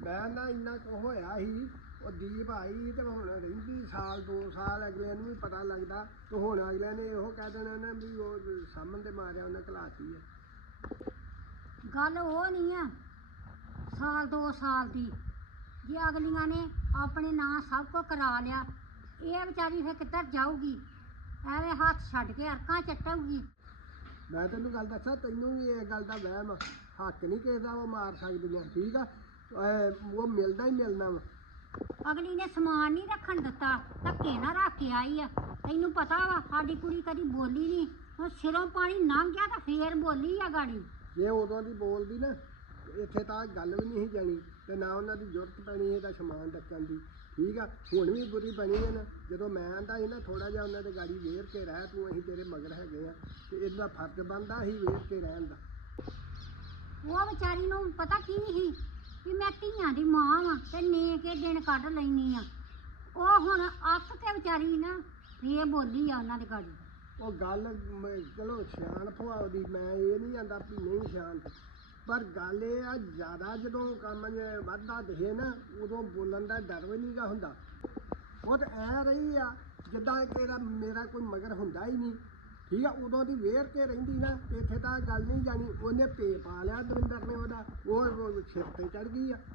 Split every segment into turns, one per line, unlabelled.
ਮੈਂ ਨਾ ਇੰਨਾ ਕੁ ਹੋਇਆ ਸੀ ਉਹ ਦੀਪ ਆਈ ਤੇ ਹੁਣ ਰਹਿੰਦੀ ਸਾਲ 2 ਸਾਲ ਅਗਲੇ ਨੂੰ ਵੀ ਪਤਾ ਲੱਗਦਾ ਤੇ ਹੁਣ ਅਗਲੇ ਨੇ ਇਹੋ ਕਹਿ ਦੇਣਾ ਨਾ ਵੀ ਉਹ ਸਾਹਮਣੇ ਤੇ ਮਾਰਿਆ ਉਹਨੇ ਘਲਾਤੀ ਹੈ।
ਗੱਲ ਉਹ ਨਹੀਂ ਆ ਸਾਲ 2 ਸਾਲ ਦੀ, ਜੇ ਅਗਲੀਆਂ ਨੇ ਆਪਣੇ ਨਾਂ ਸਭ ਕੁਝ ਕਰਾ ਲਿਆ ਇਹ ਵਿਚਾਰੀ ਫਿਰ ਕਿੱਧਰ ਜਾਊਗੀ, ਐਵੇਂ ਹੱਥ ਛੱਡ ਕੇ ਅਰਕਾਂ ਚੱਟੂਗੀ।
ਮੈਂ ਤੈਨੂੰ ਗੱਲ ਦੱਸਾਂ, ਤੈਨੂੰ ਵੀ ਇਹ ਗੱਲ ਦਾ ਵਹਿਮ ਆ, ਹੱਕ ਨਹੀਂ ਕਿਸੇ ਦਾ ਉਹ ਮਾਰ ਸਕਦੀਆਂ, ਠੀਕ ਆ। ਉਹ ਮਿਲਦਾ ਹੀ ਮਿਲਣਾ ਵਾ।
ਅਗਲੀ ਨੇ ਸਮਾਨ ਨਹੀਂ ਰੱਖਣ ਦਿੱਤਾ, ਧੱਕੇ ਨਾਲ ਰੱਖ ਕੇ ਆਈ ਆ। ਤੈਨੂੰ ਪਤਾ ਵਾ ਸਾਡੀ ਕੁੜੀ ਕਦੀ ਬੋਲੀ ਨਹੀਂ, ਹੁਣ ਸਿਰੋਂ ਪਾਣੀ ਲੰਘ ਗਿਆ ਤਾਂ ਫੇਰ ਬੋਲੀ ਆ ਗਾੜੀ।
ਜੇ ਉਦੋਂ ਦੀ ਬੋਲਦੀ ਨਾ ਇੱਥੇ ਤਾਂ ਗੱਲ ਵੀ ਨਹੀਂ ਸੀ ਜਾਣੀ ਤੇ ਨਾ ਉਹਨਾਂ ਦੀ ਜ਼ਰੂਰਤ ਪੈਣੀ ਇਹਦਾ ਸਮਾਨ ਰੱਖਣ ਦੀ, ਠੀਕ ਆ। ਹੁਣ ਵੀ ਬੁਰੀ ਬਣੀ ਹੈ ਨਾ, ਜਦੋਂ ਮੈਂ ਆਂਦਾ ਸੀ ਨਾ ਥੋੜਾ ਜਿਹਾ ਉਹਨਾਂ ਦੇ ਗਾੜੀ ਵੇਰ ਕੇ ਰਹਿ ਤੂੰ, ਅਸੀਂ ਤੇਰੇ ਮਗਰ ਹੈਗੇ ਆ, ਤੇ ਇਹਦਾ ਫਰਜ਼ ਬਣਦਾ ਸੀ ਵੇਰ ਕੇ ਰਹਿਣ ਦਾ।
ਉਹ ਵਿਚਾਰੀ ਨੂੰ ਪਤਾ ਕੀ ਸੀ ਕਿ ਮੈਂ ਧੀਆਂ ਦੀ ਮਾਂ ਵਾਂ ਤੇ ਨੇ ਕੇ ਦਿਨ ਕੱਢ ਲੈਣੀ ਆ। ਉਹ ਹੁਣ ਅੱਕ ਕੇ ਵਿਚਾਰੀ ਨਾ ਫੇਰ ਬੋਲੀ ਆ ਉਹਨਾਂ ਦੇ ਗਾੜੀ।
ਉਹ ਗੱਲ ਚਲੋ ਸਿਆਣ ਭਵਾਉ ਮੈਂ ਇਹ ਨਹੀਂ ਆਂਦਾ ਵੀ ਨਹੀਂ ਸਿਆਣ, ਪਰ ਗੱਲ ਇਹ ਆ ਜ਼ਿਆਦਾ ਜਦੋਂ ਕੰਮ ਵੱਧਦਾ ਦਿਖੇ ਨਾ ਉਦੋਂ ਬੋਲਣ ਦਾ ਡਰ ਵੀ ਨਹੀਂ ਗਾ ਹੁੰਦਾ। ਉਹ ਤਾਂ ਐ ਰਹੀ ਆ ਜਿੱਦਾਂ ਕਿ ਮੇਰਾ ਕੋਈ ਮਗਰ ਹੁੰਦਾ ਹੀ ਨਹੀਂ, ਠੀਕ ਆ। ਉਦੋਂ ਦੀ ਵੇਰ ਕੇ ਰਹਿੰਦੀ ਨਾ ਇੱਥੇ ਤਾਂ ਗੱਲ ਨਹੀਂ ਜਾਣੀ। ਉਹਨੇ ਭੇ ਪਾ ਲਿਆ ਦਵਿੰਦਰ ਨੇ, ਉਹਦਾ ਉਹ ਸਿਰ ਤੇ ਚੜ ਗਈ ਆ।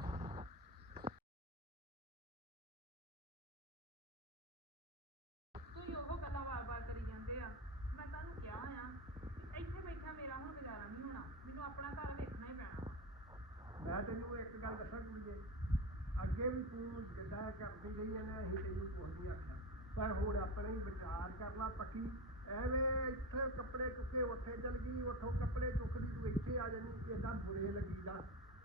ਤੁਸੀਂ ਉਹ ਗੱਲਾਂ ਵਾਰ-ਵਾਰ ਕਰੀ ਜਾਂਦੇ ਆ। ਮੈਂ ਤੁਹਾਨੂੰ ਕਿਹਾ ਆ ਇੱਥੇ ਬੈਠਾ ਮੇਰਾ ਹੁਣ ਗੁਜ਼ਾਰਾ ਨਹੀਂ ਹੋਣਾ, ਮੈਨੂੰ ਆਪਣਾ ਘਰ ਵੇਖਣਾ ਹੀ ਪੈਣਾ ਵਾ।
ਮੈਂ ਤੈਨੂੰ ਇੱਕ ਗੱਲ ਦੱਸਾਂ ਕੁੜੀਏ, ਅੱਗੇ ਵੀ ਤੂੰ ਜਿੱਦਾਂ ਕਰਦੀ ਰਹੀ ਹੈ ਨਾ ਅਸੀਂ ਤੈਨੂੰ ਕੁਛ ਨਹੀਂ ਆਖਿਆ, ਪਰ ਹੁਣ ਆਪਣਾ ਹੀ ਵਿਚਾਰ ਕਰ ਲਾ ਪੱਕੀ। ਐਵੇਂ ਇੱਥੇ ਕੱਪੜੇ ਚੁੱਕੇ ਉੱਥੇ ਚਲ ਗਈ, ਉੱਥੋਂ ਕੱਪੜੇ ਚੁੱਕਦੀ ਤੂੰ ਇੱਥੇ ਆ ਜਾਣੀ, ਏਦਾਂ ਬੁਰੇ ਲੱਗੀਦਾ।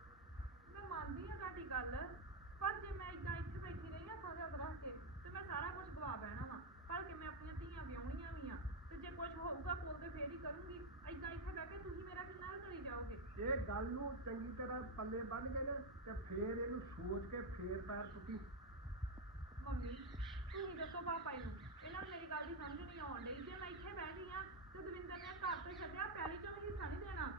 ਮੈਂ ਮੰਨਦੀ ਆ ਤੁਹਾਡੀ ਗੱਲ, ਪਰ ਜੇ ਮੈਂ ਇੱਦਾਂ ਇੱਥੇ ਬੈਠੀ ਰਹੀ ਨਾ ਸਾਰੇ ਉਧਰ ਕੇ ਤੇ ਮੈਂ ਸਾਰਾ ਕੁਝ ਗਵਾ ਬਹਿਣਾ ਵਾ। ਪਰ ਕਿ ਮੈਂ ਆਪਣੀਆਂ ਧੀਆਂ ਵਿਆਹੁਣੀਆਂ ਵੀ ਆ ਤੇ ਜੇ ਕੁਝ ਹੋਊਗਾ ਕੋਲ ਤੇ ਫੇਰ ਹੀ ਕਰੂੰਗੀ। ਇੱਦਾਂ ਇੱਥੇ ਬਹਿ ਕੇ ਤੁਸੀਂ ਮੇਰਾ ਕਿੰਨਾ ਕਰੀ ਜਾਓਗੇ।
ਇਹ ਗੱਲ ਨੂੰ ਚੰਗੀ ਤਰ੍ਹਾਂ ਪੱਲੇ ਬੰਨ੍ਹ ਕੇ ਨਾ ਤੇ ਫੇਰ ਇਹਨੂੰ ਸੋਚ ਕੇ ਫੇਰ ਪੈਰ ਪੁੱਟੀ।
ਮੰਮੀ ਤੁਸੀਂ ਦੱਸੋ ਪਾਪਾ ਜੀ ਨੂੰ, ਇਹਨਾਂ ਨੂੰ ਮੇਰੀ ਗੱਲ ਦੀ ਸਮਝ ਨਹੀਂ ਆਉਣ ਡਈ। ਜੇ ਮੈਂ ਇੱਥੇ ਬਹਿ ਗਈ ਆ ਤੇ ਦਵਿੰਦਰ ਨੇ ਘਰ ਤੋਂ ਛੱਡਿਆ, ਪੈਲੀ ਚੋਂ ਵੀ ਹਿੱਸਾ ਨਹੀਂ ਦੇਣਾ।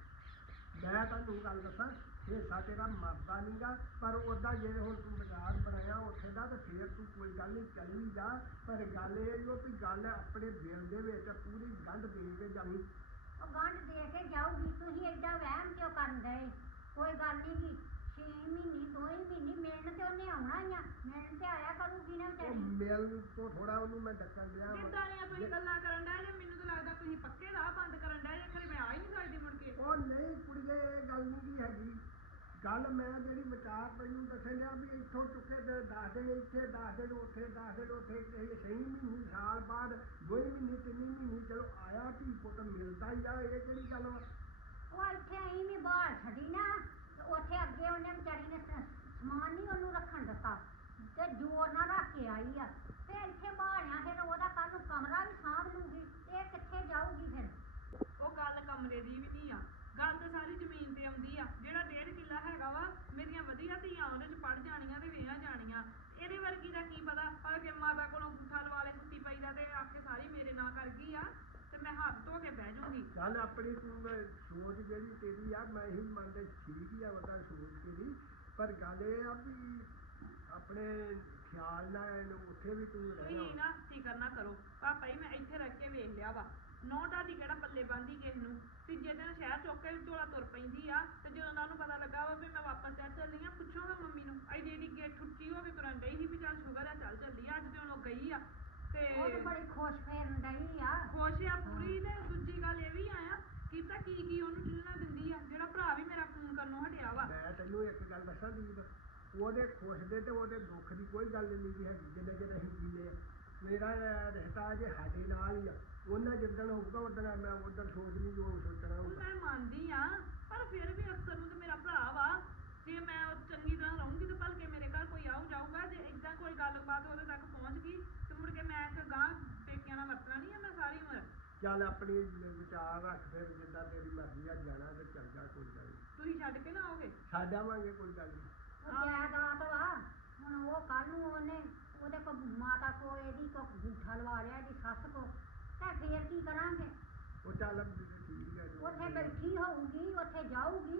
ਮੈਂ ਤੁਹਾਨੂੰ ਗੱਲ ਦੱਸਾਂ, ਹਿੱਸਾ ਤੇਰਾ ਮਰਦਾ ਨਹੀਂ ਗਾ, ਪਰ ਉੱਦਾਂ ਜੇ ਹੁਣ ਤੂੰ ਬਾਜ਼ਾਰ ਬਣਾਇਆ ਉੱਥੇ ਦਾ ਤੇ ਫੇਰ ਤੂੰ ਕੋਈ ਗੱਲ ਨਹੀਂ ਚੱਲੀ ਜਾ। ਪਰ ਗੱਲ ਇਹ ਜੋ ਵੀ ਗੱਲ ਆਪਣੇ ਦਿਲ ਦੇ ਵਿੱਚ ਪੂਰੀ ਗੰਢ ਦੇ ਕੇ ਜਾਣੀ।
ਉਹ ਗੰਢ ਦੇ ਕੇ ਜਾਊਗੀ, ਤੁਸੀਂ ਐਡਾ ਵਹਿਮ ਕਿਉਂ ਕਰਨ ਡਏ? ਕੋਈ ਗੱਲ ਨਹੀਂ ਗੀ, 6 ਮਹੀਨੇ 2 ਹੀ ਮਹੀਨੇ ਮਿਲਣ ਤੇ ਉਹਨੇ ਆਉਣਾ ਹੀ ਆ, ਮਿਲਣ ਤੇ ਆਇਆ ਕਰੂਗੀ ਨਾ
ਉਹ
ਵਿਚਾਰੀ।
ਮਿਲ ਤੋਂ ਥੋੜਾ ਉਹਨੂੰ ਮੈਂ ਡੱਕਣ ਦਿਆ
ਜਿੱਦਾਂ ਦੀਆਂ ਤੁਸੀਂ ਗੱਲਾਂ ਕਰਨ ਡਏ ਜੇ, ਮੈਨੂੰ ਤਾਂ ਲੱਗਦਾ ਤੁਸੀਂ ਪੱਕੇ ਰਾਹ ਬੰਦ ਕਰਨ ਡਏ ਜੇ, ਖਰੇ ਮੈਂ ਆ ਹੀ ਨਹੀਂ ਸਕਦੀ ਮੁੜ ਕੇ।
ਉਹ ਨਹੀਂ ਕੁੜੀਏ, ਇਹ ਗੱਲ ਨਹੀਂ ਕੀ ਹੈਗੀ। ਗੱਲ ਮੈਂ ਜਿਹੜੀ ਵਿਚਾਰ ਤੈਨੂੰ ਦੱਸਣ ਡਿਆ ਵੀ ਇੱਥੋਂ ਚੁੱਕੇ 10 ਦਿਨ ਇੱਥੇ 10 ਦਿਨ ਉੱਥੇ 10 ਦਿਨ ਉੱਥੇ, 6 ਮਹੀਨੇ ਸਾਲ ਬਾਅਦ 2 ਮਹੀਨੇ 3 ਮਹੀਨੇ ਚਲੋ ਆਇਆ ਧੀ ਪੁੱਤ ਮਿਲਦਾ ਹੀ ਆ, ਇਹ ਕਿਹੜੀ ਗੱਲ ਵਾ।
ਉਹ ਇੱਥੇ ਆਈ ਨਹੀਂ ਬਾਹਰ ਛੱਡੀ ਨਾ, ਉੱਥੇ ਅੱਗੇ ਉਹਨੇ ਵਿਚਾਰੀ ਨੇ ਸਮਾਨ ਨਹੀਂ ਉਹਨੂੰ ਰੱਖਣ ਦਿੱਤਾ ਤੇ ਜ਼ੋਰ ਨਾਲ ਰੱਖ ਕੇ ਆਈ ਆ ਤੇ ਇੱਥੇ ਬਾਹਰਿਆ, ਫਿਰ ਉਹਦਾ ਕੱਲ ਨੂੰ ਕਮਰਾ ਵੀ ਸਾਂਭ ਲੂਗੀ, ਇਹ ਕਿੱਥੇ ਜਾਊਗੀ ਫਿਰ?
ਉਹ ਗੱਲ ਕਮਰੇ ਦੀ ਵੀ ਨਹੀਂ ਆ, ਗੱਲ ਤਾਂ ਸਾਰੀ ਜ਼ਮੀਨ ਤੇ ਆਉਂਦੀ ਆ। ਜਿਹੜਾ 1.5 ਕਿੱਲਾ ਹੈਗਾ ਵਾ, ਮੇਰੀਆਂ ਵਧੀਆ ਧੀਆਂ ਉਹਦੇ 'ਚ ਪੜ ਜਾਣੀਆਂ ਤੇ ਵਿਆਹ ਜਾਣੀਆਂ। ਇਹਦੇ ਵਰਗੀ ਦਾ ਕੀ ਪਤਾ, ਪਰ ਕਿ ਮਾਤਾ ਕੋਲੋਂ ਅੰਗੂਠਾ ਲਵਾ ਲੈ ਕੁੱਤੀ ਪਈ ਦਾ ਤੇ ਆਖੇ ਸਾਰੀ ਮੇਰੇ ਨਾਂ ਕਰ ਗਈ ਆ ਤੇ ਮੈਂ ਹੱਥ ਧੋ ਕੇ ਬਹਿ ਜਾਊਂਗੀ।
ਚੱਲ ਆਪਣੀ ਤੂੰ ਸੋਚ ਜਿਹੜੀ ਤੇਰੀ ਆ ਮੈਂ ਇਹੀ ਮੰਨਦਾ ਠੀਕ ਹੀ ਆ ਉਹਦਾ ਸੋਚ ਤੇਰੀ, ਪਰ ਗੱਲ ਇਹ ਆ ਵੀ ਆਪਣੇ ਖਿਆਲ ਨਾਲ ਉੱਥੇ ਵੀ ਤੂੰ
ਤੁਸੀਂ ਨਾ ਫਿਕਰ ਨਾ ਕਰੋ ਪਾਪਾ ਜੀ, ਮੈਂ ਇੱਥੇ ਰੱਖ ਕੇ ਵੇਖ ਲਿਆ ਵਾ। ਨੌ ਤੁਹਾਡੀ ਕਿਹੜਾ ਪੱਲੇ ਬੰਨ੍ਹਦੀ ਕਿਸੇ ਨੂੰ। ਤੀਜੇ ਦਿਨ ਸ਼ਹਿਰ ਚੁੱਕ ਕੇ ਝੋਲਾ ਤੁਰ ਪੈਂਦੀ ਆ ਤੇ ਜਦੋਂ ਤੁਹਾਨੂੰ ਪਤਾ ਲੱਗਾ ਵਾ ਵੀ ਮੈਂ ਵਾਪਸ ਚੱਲੀ ਆ, ਪੁੱਛੋਗਾ ਮੰਮੀ ਨੂੰ ਐਡੀ ਐਡੀ ਗੇਟ ਠੁੱਟੀ ਹੋ ਕੇ ਤੁਰਨ ਡਈ ਸੀ ਵੀ ਚੱਲ ਸ਼ੁਕਰ ਆ ਚੱਲ ਚੱਲੀ ਆ। ਅੱਜ ਤੇ ਉਹ ਗਈ ਆ ਤੇ
ਉਹ ਤਾਂ ਬੜੀ ਖੁਸ਼ ਫੇਰਨ ਡਈ ਆ,
ਖੁਸ਼ ਆ ਪੂਰੀ। ਤੇ ਦੂਜੀ ਗੱਲ ਇਹ ਵੀ ਆਇਆ ਕੀਤਾ ਕੀ ਉਹਨੂੰ ਚੁੱਲਣਾ ਦਿੰਦੀ ਆ, ਜਿਹੜਾ ਭਰਾ ਵੀ ਮੇਰਾ ਫੋਨ ਕਰਨੋਂ ਹਟਿਆ ਵਾ।
ਮੈਂ ਤੈਨੂੰ ਇੱਕ ਗੱਲ ਦੱਸਾਂ ਦੀਪ, ਉਹਦੇ ਖੁਸ਼ ਦੇ ਤੇ ਉਹਦੇ ਦੁੱਖ ਦੀ ਕੋਈ ਗੱਲ ਨਹੀਂ ਹੈਗੀ। ਜਿੰਨੇ ਚਿਰ ਅਸੀਂ ਜੀਨੇ ਮੇਰਾ ਰਿਸ਼ਤਾ ਜੇ ਸਾਡੇ ਨਾਲ ਹੀ ਆ, ਉਹਨਾਂ ਜਿੱਦਣ ਹੋਊਗਾ ਉਦਣ ਮੈਂ ਉਧਰ ਸੋਚ ਨਹੀਂ ਜੋ ਸੋਚਣਾ ਹੋਊਗਾ।
ਮੈਂ ਮੰਨਦੀ ਆ, ਪਰ ਫਿਰ ਵੀ ਅਕਸਰ ਨੂੰ ਤੇ ਮੇਰਾ ਭਰਾ ਵਾ। ਜੇ ਮੈਂ ਉਹ ਚੰਗੀ ਤਰ੍ਹਾਂ ਰਹੂੰਗੀ ਤੇ ਭਲਕੇ ਮੇਰੇ ਘਰ ਕੋਈ ਆਊ ਜਾਊਗਾ। ਜੇ ਏਦਾਂ ਕੋਈ ਗੱਲਬਾਤ ਉਹਦੇ ਤੱਕ ਪਹੁੰਚ ਗਈ ਤੇ ਮੁੜ ਕੇ ਮੈਂ ਇੱਕ ਗਾਂ ਪੇਕਿਆਂ ਨਾਲ ਵਰਤਣਾ ਨਹੀਂ ਆ ਮੈਂ ਸਾਰੀ ਉਮਰ।
ਚੱਲ ਆਪਣੀ ਵਿਚਾਰ ਰੱਖ, ਫਿਰ ਜਿੱਦਾਂ ਤੇਰੀ ਮਰਜ਼ੀ ਆ, ਜਾਣਾ ਤੇ ਚੱਲ ਜਾ, ਕੋਈ ਗੱਲ ਨਹੀਂ।
ਤੁਸੀਂ ਛੱਡ ਕੇ ਨਾ ਆਓਗੇ?
ਛੱਡ ਆਵਾਂਗੇ, ਕੋਈ ਗੱਲ ਨਹੀਂ।
ਉਹ ਜਾਇਦਾਦ ਵਾ। ਹੁਣ ਉਹ ਕੱਲ ਨੂੰ ਉਹਨੇ ਉਹਦੇ ਕੋ ਮਾਤਾ ਕੋ ਇਹਦੀ ਕੋ ਅੰਗੂਠਾ ਲਵਾ ਲਿਆ, ਇਹਦੀ ਸੱਸ ਕੋ, ਤੇ ਫੇਰ ਕੀ ਕਰਾਂਗੇ?
ਉਹ ਚੱਲ ਠੀਕ ਹੈ ਜੀ।
ਉੱਥੇ ਬੈਠੀ ਹੋਊਗੀ, ਉੱਥੇ ਜਾਊਗੀ